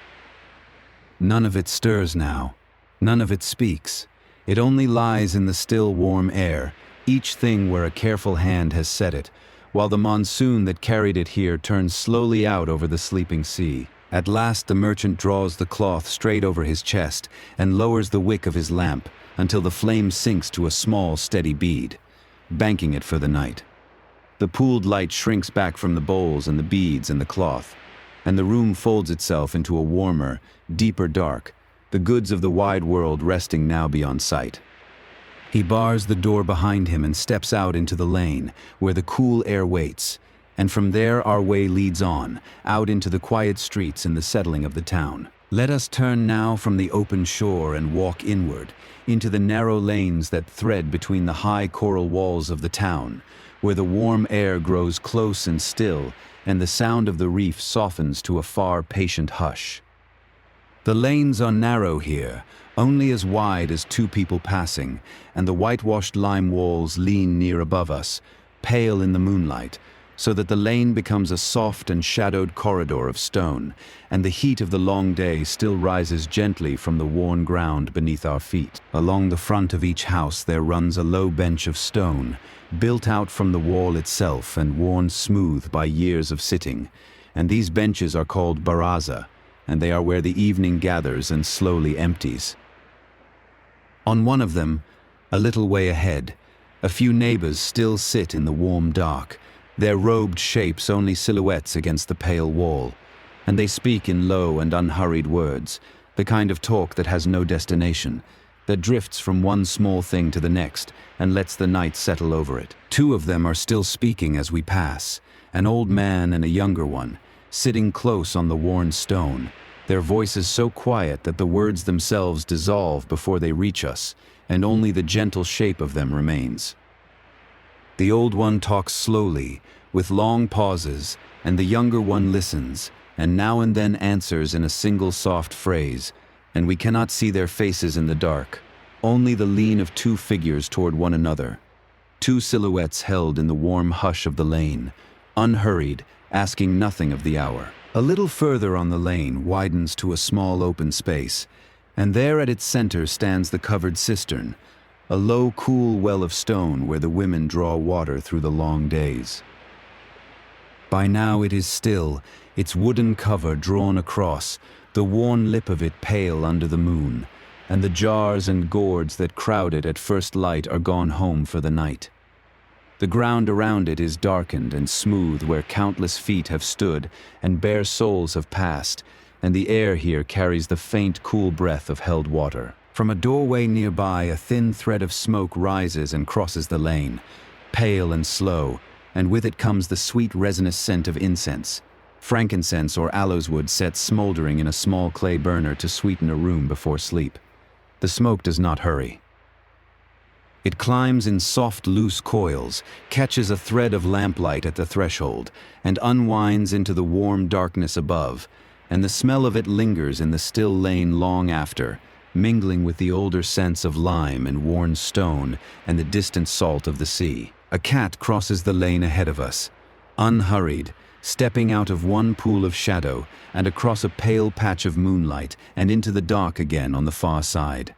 None of it stirs now, none of it speaks. It only lies in the still warm air, each thing where a careful hand has set it, while the monsoon that carried it here turns slowly out over the sleeping sea. At last the merchant draws the cloth straight over his chest and lowers the wick of his lamp until the flame sinks to a small, steady bead, banking it for the night. The pooled light shrinks back from the bowls and the beads and the cloth, and the room folds itself into a warmer, deeper dark, the goods of the wide world resting now beyond sight. He bars the door behind him and steps out into the lane, where the cool air waits, and from there our way leads on, out into the quiet streets and the settling of the town. Let us turn now from the open shore and walk inward, into the narrow lanes that thread between the high coral walls of the town, where the warm air grows close and still, and the sound of the reef softens to a far patient hush. The lanes are narrow here, only as wide as two people passing, and the whitewashed lime walls lean near above us, pale in the moonlight, so that the lane becomes a soft and shadowed corridor of stone, and the heat of the long day still rises gently from the worn ground beneath our feet. Along the front of each house there runs a low bench of stone, built out from the wall itself and worn smooth by years of sitting, and these benches are called baraza, and they are where the evening gathers and slowly empties. On one of them, a little way ahead, a few neighbors still sit in the warm dark, their robed shapes only silhouettes against the pale wall, and they speak in low and unhurried words, the kind of talk that has no destination, that drifts from one small thing to the next and lets the night settle over it. Two of them are still speaking as we pass, an old man and a younger one, sitting close on the worn stone, their voices so quiet that the words themselves dissolve before they reach us, and only the gentle shape of them remains. The old one talks slowly, with long pauses, and the younger one listens, and now and then answers in a single soft phrase, and we cannot see their faces in the dark, only the lean of two figures toward one another, two silhouettes held in the warm hush of the lane, unhurried, asking nothing of the hour. A little further on the lane widens to a small open space, and there at its center stands the covered cistern, a low, cool well of stone where the women draw water through the long days. By now it is still, its wooden cover drawn across, the worn lip of it pale under the moon, and the jars and gourds that crowd it at first light are gone home for the night. The ground around it is darkened and smooth where countless feet have stood and bare souls have passed, and the air here carries the faint, cool breath of held water. From a doorway nearby, a thin thread of smoke rises and crosses the lane, pale and slow, and with it comes the sweet resinous scent of incense, frankincense or aloes wood set smoldering in a small clay burner to sweeten a room before sleep. The smoke does not hurry. It climbs in soft, loose coils, catches a thread of lamplight at the threshold, and unwinds into the warm darkness above, and the smell of it lingers in the still lane long after, mingling with the older scents of lime and worn stone and the distant salt of the sea. A cat crosses the lane ahead of us, unhurried, stepping out of one pool of shadow and across a pale patch of moonlight and into the dark again on the far side.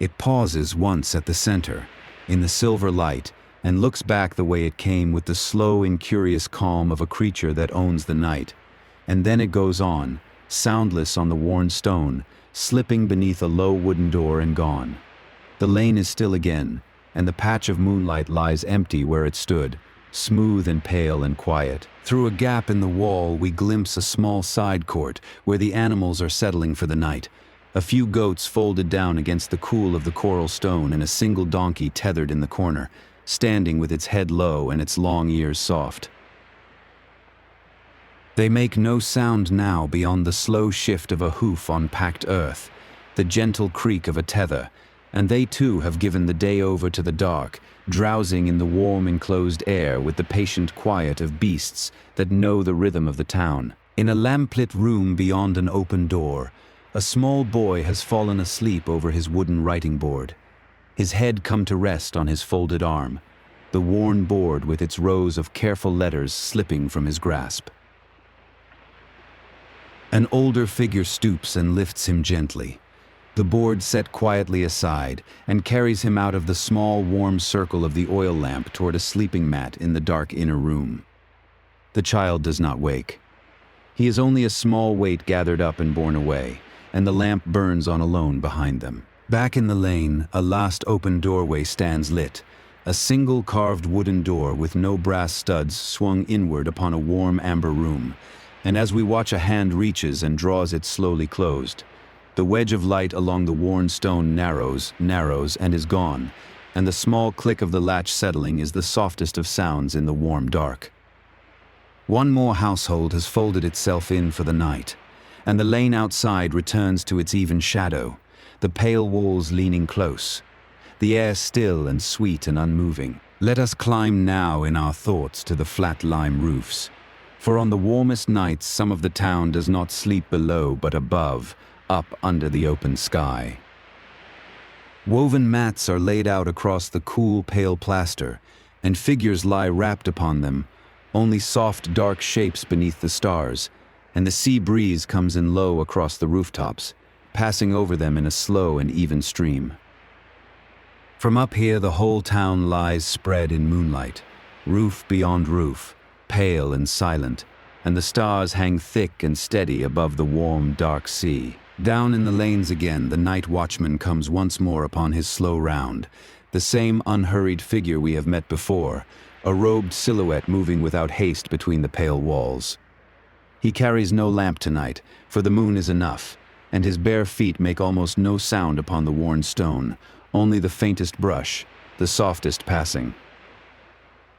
It pauses once at the center, in the silver light, and looks back the way it came with the slow, incurious calm of a creature that owns the night, and then it goes on, soundless on the worn stone, slipping beneath a low wooden door and gone. The lane is still again, and the patch of moonlight lies empty where it stood, smooth and pale and quiet. Through a gap in the wall we glimpse a small side court where the animals are settling for the night, a few goats folded down against the cool of the coral stone and a single donkey tethered in the corner, standing with its head low and its long ears soft. They make no sound now beyond the slow shift of a hoof on packed earth, the gentle creak of a tether, and they too have given the day over to the dark, drowsing in the warm enclosed air with the patient quiet of beasts that know the rhythm of the town. In a lamplit room beyond an open door, a small boy has fallen asleep over his wooden writing board, his head come to rest on his folded arm, the worn board with its rows of careful letters slipping from his grasp. An older figure stoops and lifts him gently, the board set quietly aside, and carries him out of the small warm circle of the oil lamp toward a sleeping mat in the dark inner room. The child does not wake. He is only a small weight gathered up and borne away, and the lamp burns on alone behind them. Back in the lane, a last open doorway stands lit, a single carved wooden door with no brass studs swung inward upon a warm amber room, and as we watch a hand reaches and draws it slowly closed. The wedge of light along the worn stone narrows, and is gone, and the small click of the latch settling is the softest of sounds in the warm dark. One more household has folded itself in for the night, and the lane outside returns to its even shadow, the pale walls leaning close, the air still and sweet and unmoving. Let us climb now in our thoughts to the flat lime roofs, For on the warmest nights some of the town does not sleep below but above, up under the open sky. Woven mats are laid out across the cool, pale plaster, and figures lie wrapped upon them, only soft, dark shapes beneath the stars, and the sea breeze comes in low across the rooftops, passing over them in a slow and even stream. From up here the whole town lies spread in moonlight, roof beyond roof, pale and silent, and the stars hang thick and steady above the warm, dark sea. Down in the lanes again, the night watchman comes once more upon his slow round, the same unhurried figure we have met before, a robed silhouette moving without haste between the pale walls. He carries no lamp tonight, for the moon is enough, and his bare feet make almost no sound upon the worn stone, only the faintest brush, the softest passing.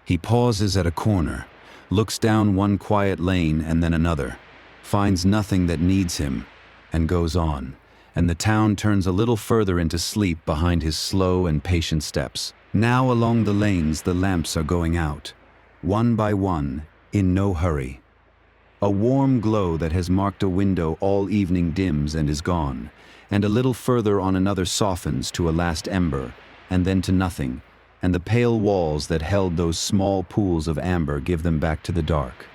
He pauses at a corner, looks down one quiet lane and then another, finds nothing that needs him, and goes on, and the town turns a little further into sleep behind his slow and patient steps. Now along the lanes the lamps are going out, one by one, in no hurry. A warm glow that has marked a window all evening dims and is gone, and a little further on another softens to a last ember, and then to nothing, and the pale walls that held those small pools of amber give them back to the dark.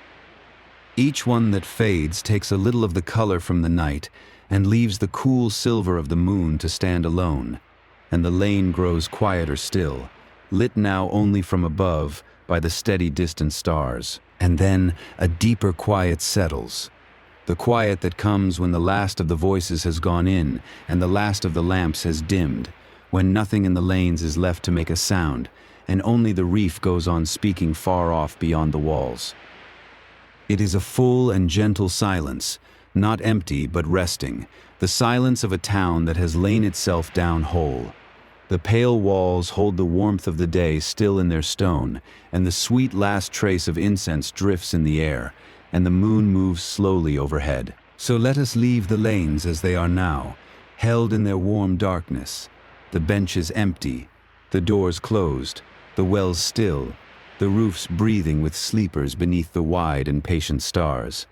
Each one that fades takes a little of the color from the night and leaves the cool silver of the moon to stand alone, and the lane grows quieter still, lit now only from above by the steady distant stars. And then a deeper quiet settles, the quiet that comes when the last of the voices has gone in and the last of the lamps has dimmed, when nothing in the lanes is left to make a sound, and only the reef goes on speaking far off beyond the walls. It is a full and gentle silence, not empty but resting, the silence of a town that has lain itself down whole. The pale walls hold the warmth of the day still in their stone, and the sweet last trace of incense drifts in the air, and the moon moves slowly overhead. So let us leave the lanes as they are now, held in their warm darkness, the benches empty, the doors closed, the wells still, the roofs breathing with sleepers beneath the wide and patient stars.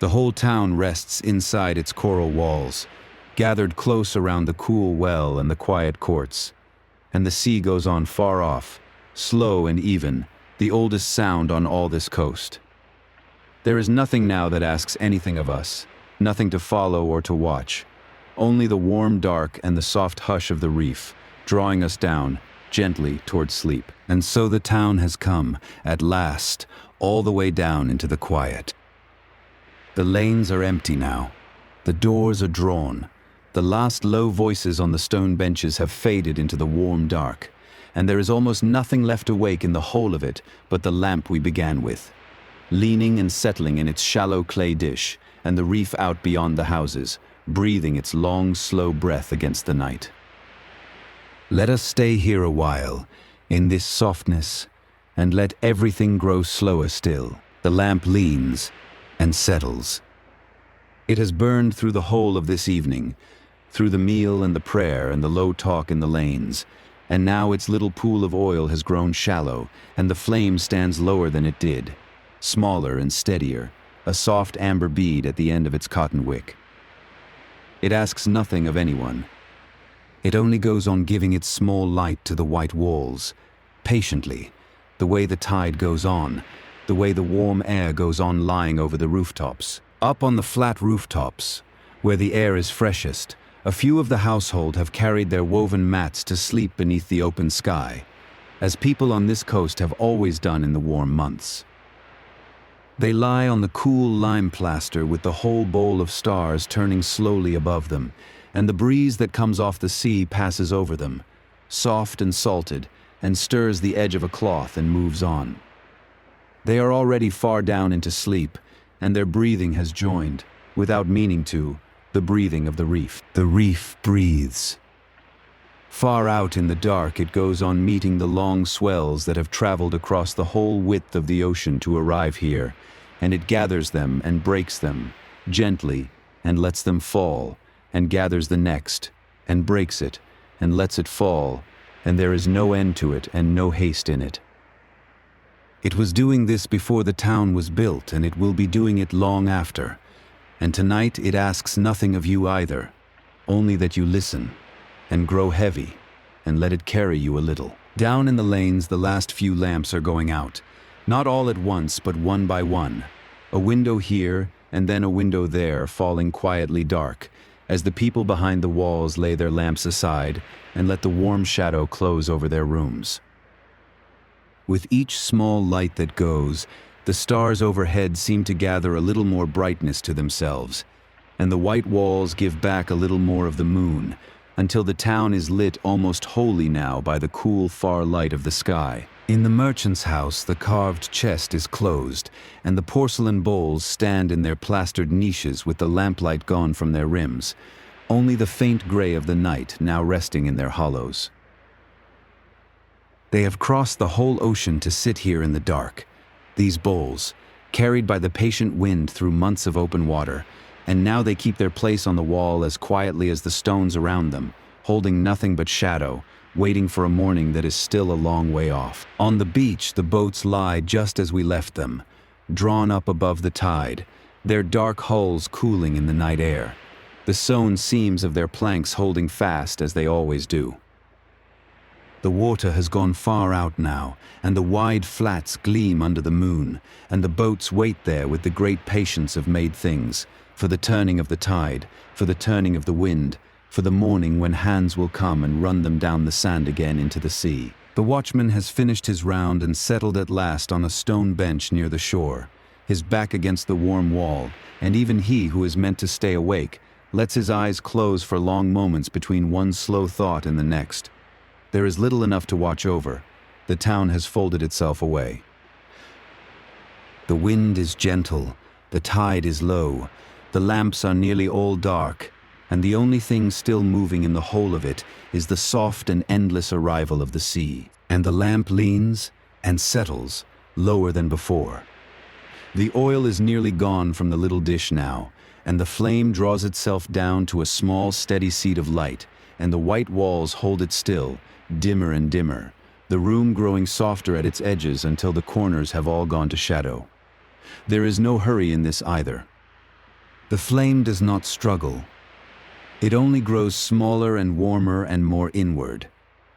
The whole town rests inside its coral walls, gathered close around the cool well and the quiet courts, and the sea goes on far off, slow and even, the oldest sound on all this coast. There is nothing now that asks anything of us, nothing to follow or to watch, only the warm dark and the soft hush of the reef, drawing us down, gently toward sleep. And so the town has come, at last, all the way down into the quiet. The lanes are empty now. The doors are drawn. The last low voices on the stone benches have faded into the warm dark, and there is almost nothing left awake in the whole of it but the lamp we began with, leaning and settling in its shallow clay dish, and the reef out beyond the houses, breathing its long, slow breath against the night. Let us stay here a while, in this softness, and let everything grow slower still. The lamp leans and settles. It has burned through the whole of this evening, through the meal and the prayer and the low talk in the lanes, and now its little pool of oil has grown shallow, and the flame stands lower than it did, smaller and steadier, a soft amber bead at the end of its cotton wick. It asks nothing of anyone. It only goes on giving its small light to the white walls, patiently, the way the tide goes on, the way the warm air goes on lying over the rooftops. Up on the flat rooftops, where the air is freshest, a few of the household have carried their woven mats to sleep beneath the open sky, as people on this coast have always done in the warm months. They lie on the cool lime plaster with the whole bowl of stars turning slowly above them, and the breeze that comes off the sea passes over them, soft and salted, and stirs the edge of a cloth and moves on. They are already far down into sleep, and their breathing has joined, without meaning to, the breathing of the reef. The reef breathes. Far out in the dark it goes on meeting the long swells that have traveled across the whole width of the ocean to arrive here, and it gathers them and breaks them, gently, and lets them fall, and gathers the next, and breaks it, and lets it fall, and there is no end to it and no haste in it. It was doing this before the town was built, and it will be doing it long after. And tonight it asks nothing of you either, only that you listen, and grow heavy, and let it carry you a little. Down in the lanes the last few lamps are going out, not all at once but one by one. A window here, and then a window there, falling quietly dark, as the people behind the walls lay their lamps aside and let the warm shadow close over their rooms. With each small light that goes, the stars overhead seem to gather a little more brightness to themselves, and the white walls give back a little more of the moon, until the town is lit almost wholly now by the cool far light of the sky. In the merchant's house, the carved chest is closed, and the porcelain bowls stand in their plastered niches with the lamplight gone from their rims, only the faint gray of the night now resting in their hollows. They have crossed the whole ocean to sit here in the dark, these bowls, carried by the patient wind through months of open water, and now they keep their place on the wall as quietly as the stones around them, holding nothing but shadow, waiting for a morning that is still a long way off. On the beach, the boats lie just as we left them, drawn up above the tide, their dark hulls cooling in the night air, the sewn seams of their planks holding fast as they always do. The water has gone far out now, and the wide flats gleam under the moon, and the boats wait there with the great patience of made things, for the turning of the tide, for the turning of the wind, for the morning when hands will come and run them down the sand again into the sea. The watchman has finished his round and settled at last on a stone bench near the shore, his back against the warm wall, and even he who is meant to stay awake lets his eyes close for long moments between one slow thought and the next. There is little enough to watch over. The town has folded itself away. The wind is gentle, the tide is low, the lamps are nearly all dark, and the only thing still moving in the whole of it is the soft and endless arrival of the sea. And the lamp leans and settles, lower than before. The oil is nearly gone from the little dish now, and the flame draws itself down to a small steady seat of light, and the white walls hold it still, dimmer and dimmer, the room growing softer at its edges until the corners have all gone to shadow. There is no hurry in this either. The flame does not struggle. It only grows smaller and warmer and more inward,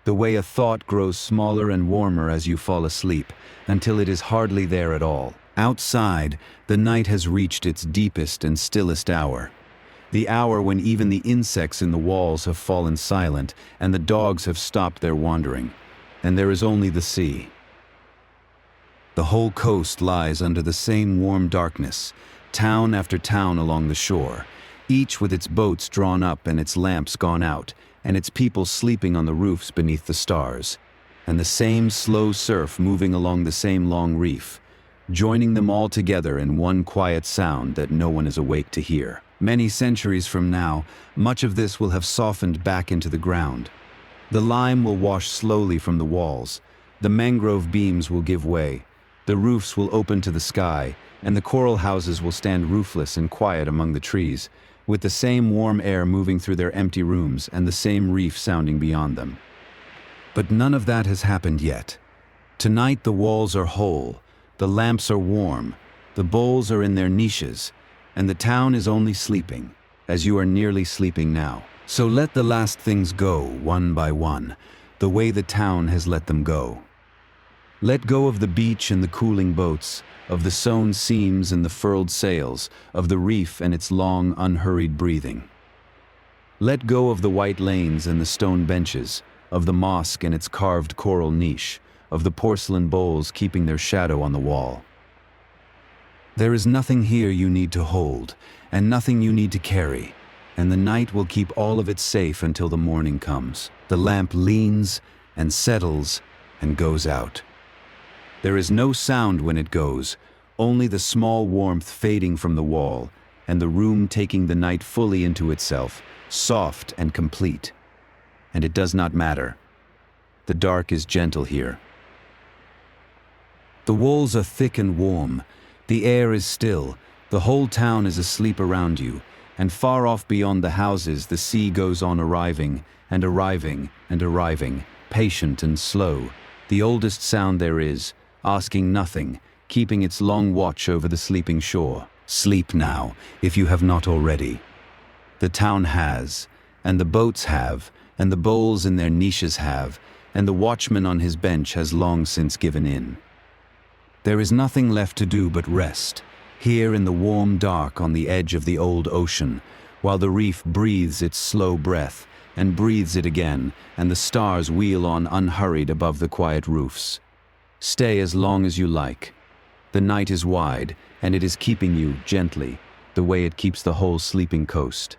the way a thought grows smaller and warmer as you fall asleep, until it is hardly there at all. Outside, the night has reached its deepest and stillest hour. The hour when even the insects in the walls have fallen silent and the dogs have stopped their wandering, and there is only the sea. The whole coast lies under the same warm darkness, town after town along the shore, each with its boats drawn up and its lamps gone out, and its people sleeping on the roofs beneath the stars, and the same slow surf moving along the same long reef, joining them all together in one quiet sound that no one is awake to hear. Many centuries from now, much of this will have softened back into the ground. The lime will wash slowly from the walls, the mangrove beams will give way, the roofs will open to the sky, and the coral houses will stand roofless and quiet among the trees, with the same warm air moving through their empty rooms and the same reef sounding beyond them. But none of that has happened yet. Tonight the walls are whole, the lamps are warm, the bowls are in their niches, and the town is only sleeping, as you are nearly sleeping now. So let the last things go, one by one, the way the town has let them go. Let go of the beach and the cooling boats, of the sewn seams and the furled sails, of the reef and its long, unhurried breathing. Let go of the white lanes and the stone benches, of the mosque and its carved coral niche, of the porcelain bowls keeping their shadow on the wall. There is nothing here you need to hold, and nothing you need to carry, and the night will keep all of it safe until the morning comes. The lamp leans and settles and goes out. There is no sound when it goes, only the small warmth fading from the wall, and the room taking the night fully into itself, soft and complete. And it does not matter. The dark is gentle here. The walls are thick and warm, the air is still, the whole town is asleep around you, and far off beyond the houses the sea goes on arriving, and arriving, and arriving, patient and slow, the oldest sound there is, asking nothing, keeping its long watch over the sleeping shore. Sleep now, if you have not already. The town has, and the boats have, and the bowls in their niches have, and the watchman on his bench has long since given in. There is nothing left to do but rest, here in the warm dark on the edge of the old ocean, while the reef breathes its slow breath, and breathes it again, and the stars wheel on unhurried above the quiet roofs. Stay as long as you like. The night is wide, and it is keeping you, gently, the way it keeps the whole sleeping coast.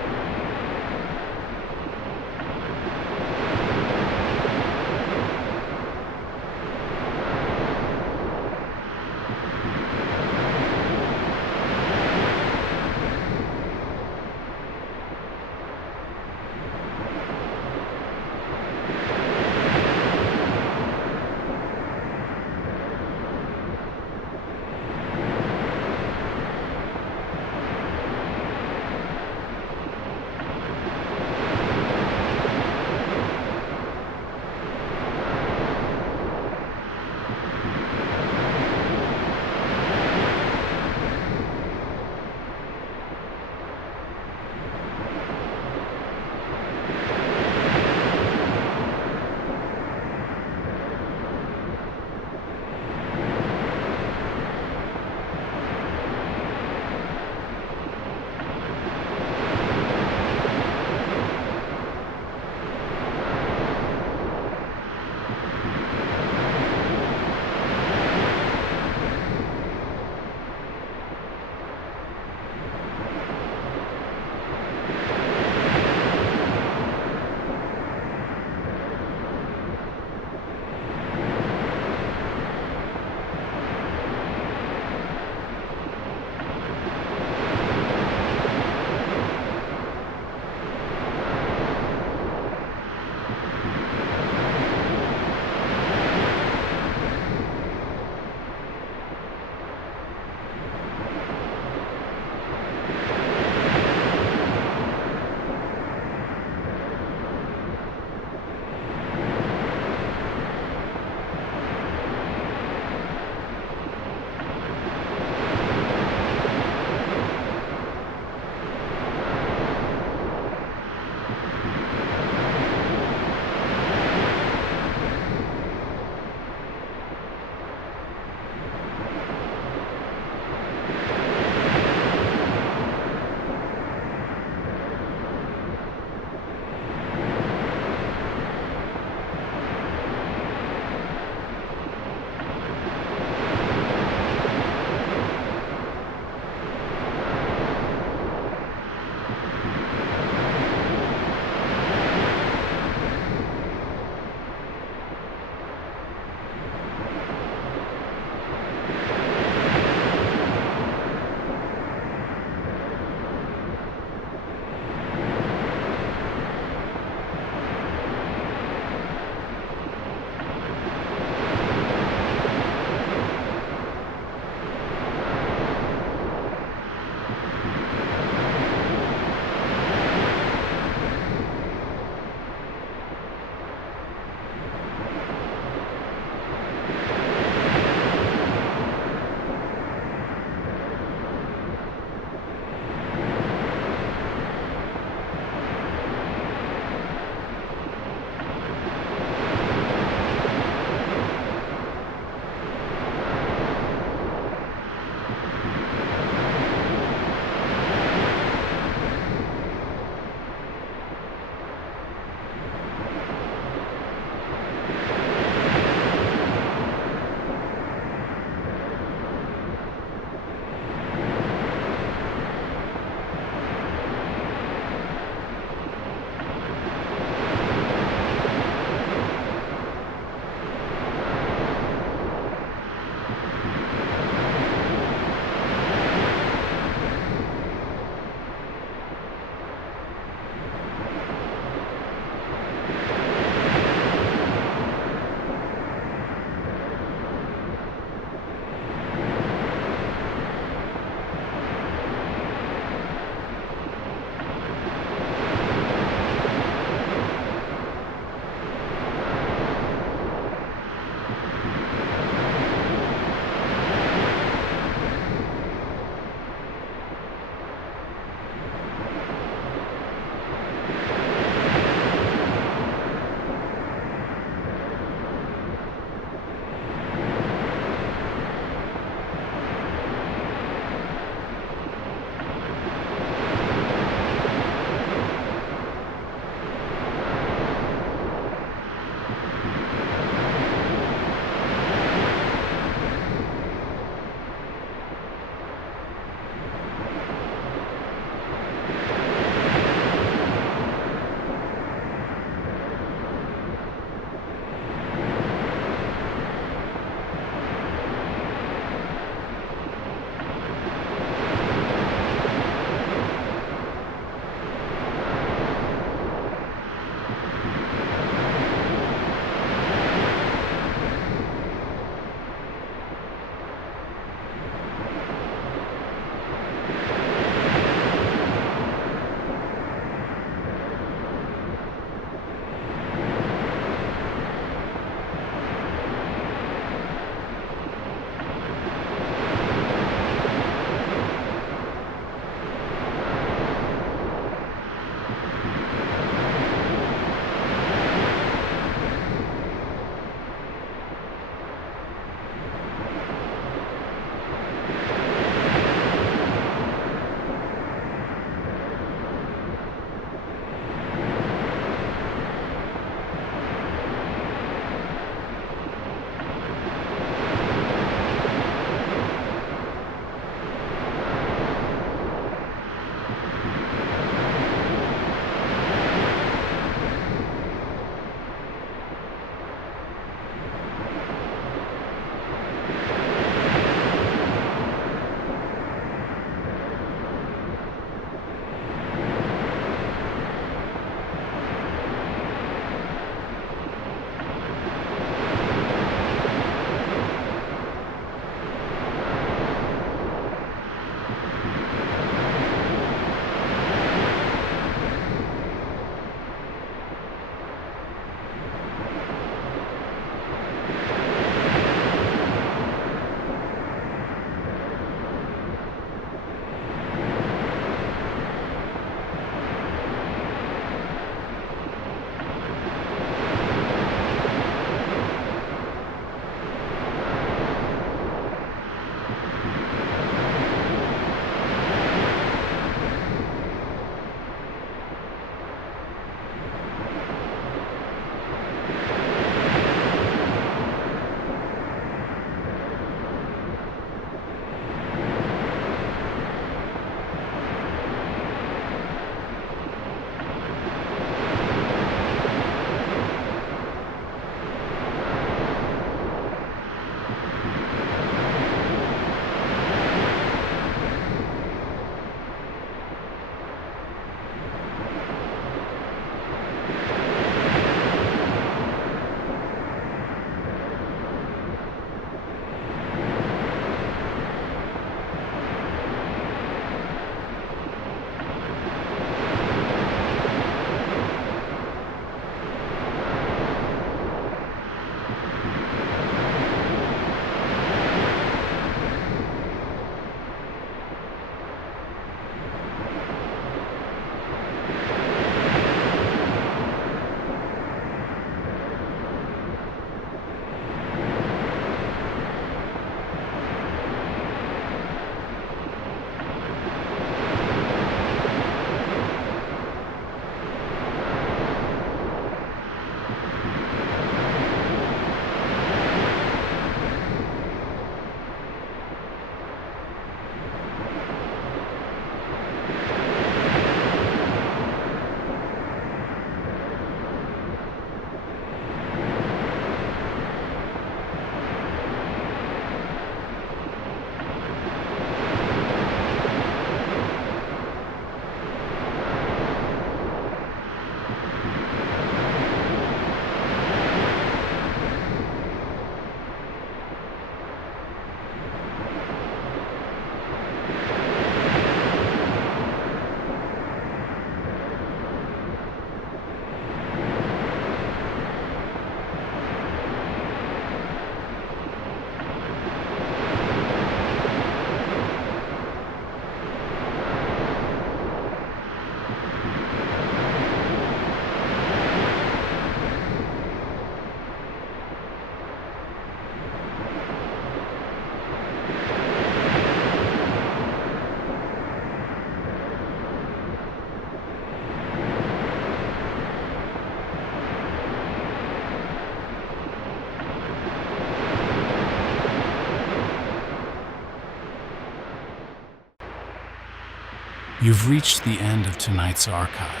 You've reached the end of tonight's archive.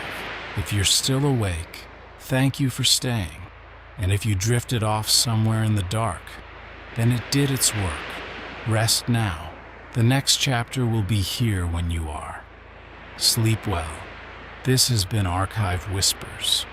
If you're still awake, thank you for staying. And if you drifted off somewhere in the dark, then it did its work. Rest now. The next chapter will be here when you are. Sleep well. This has been Archive Whispers.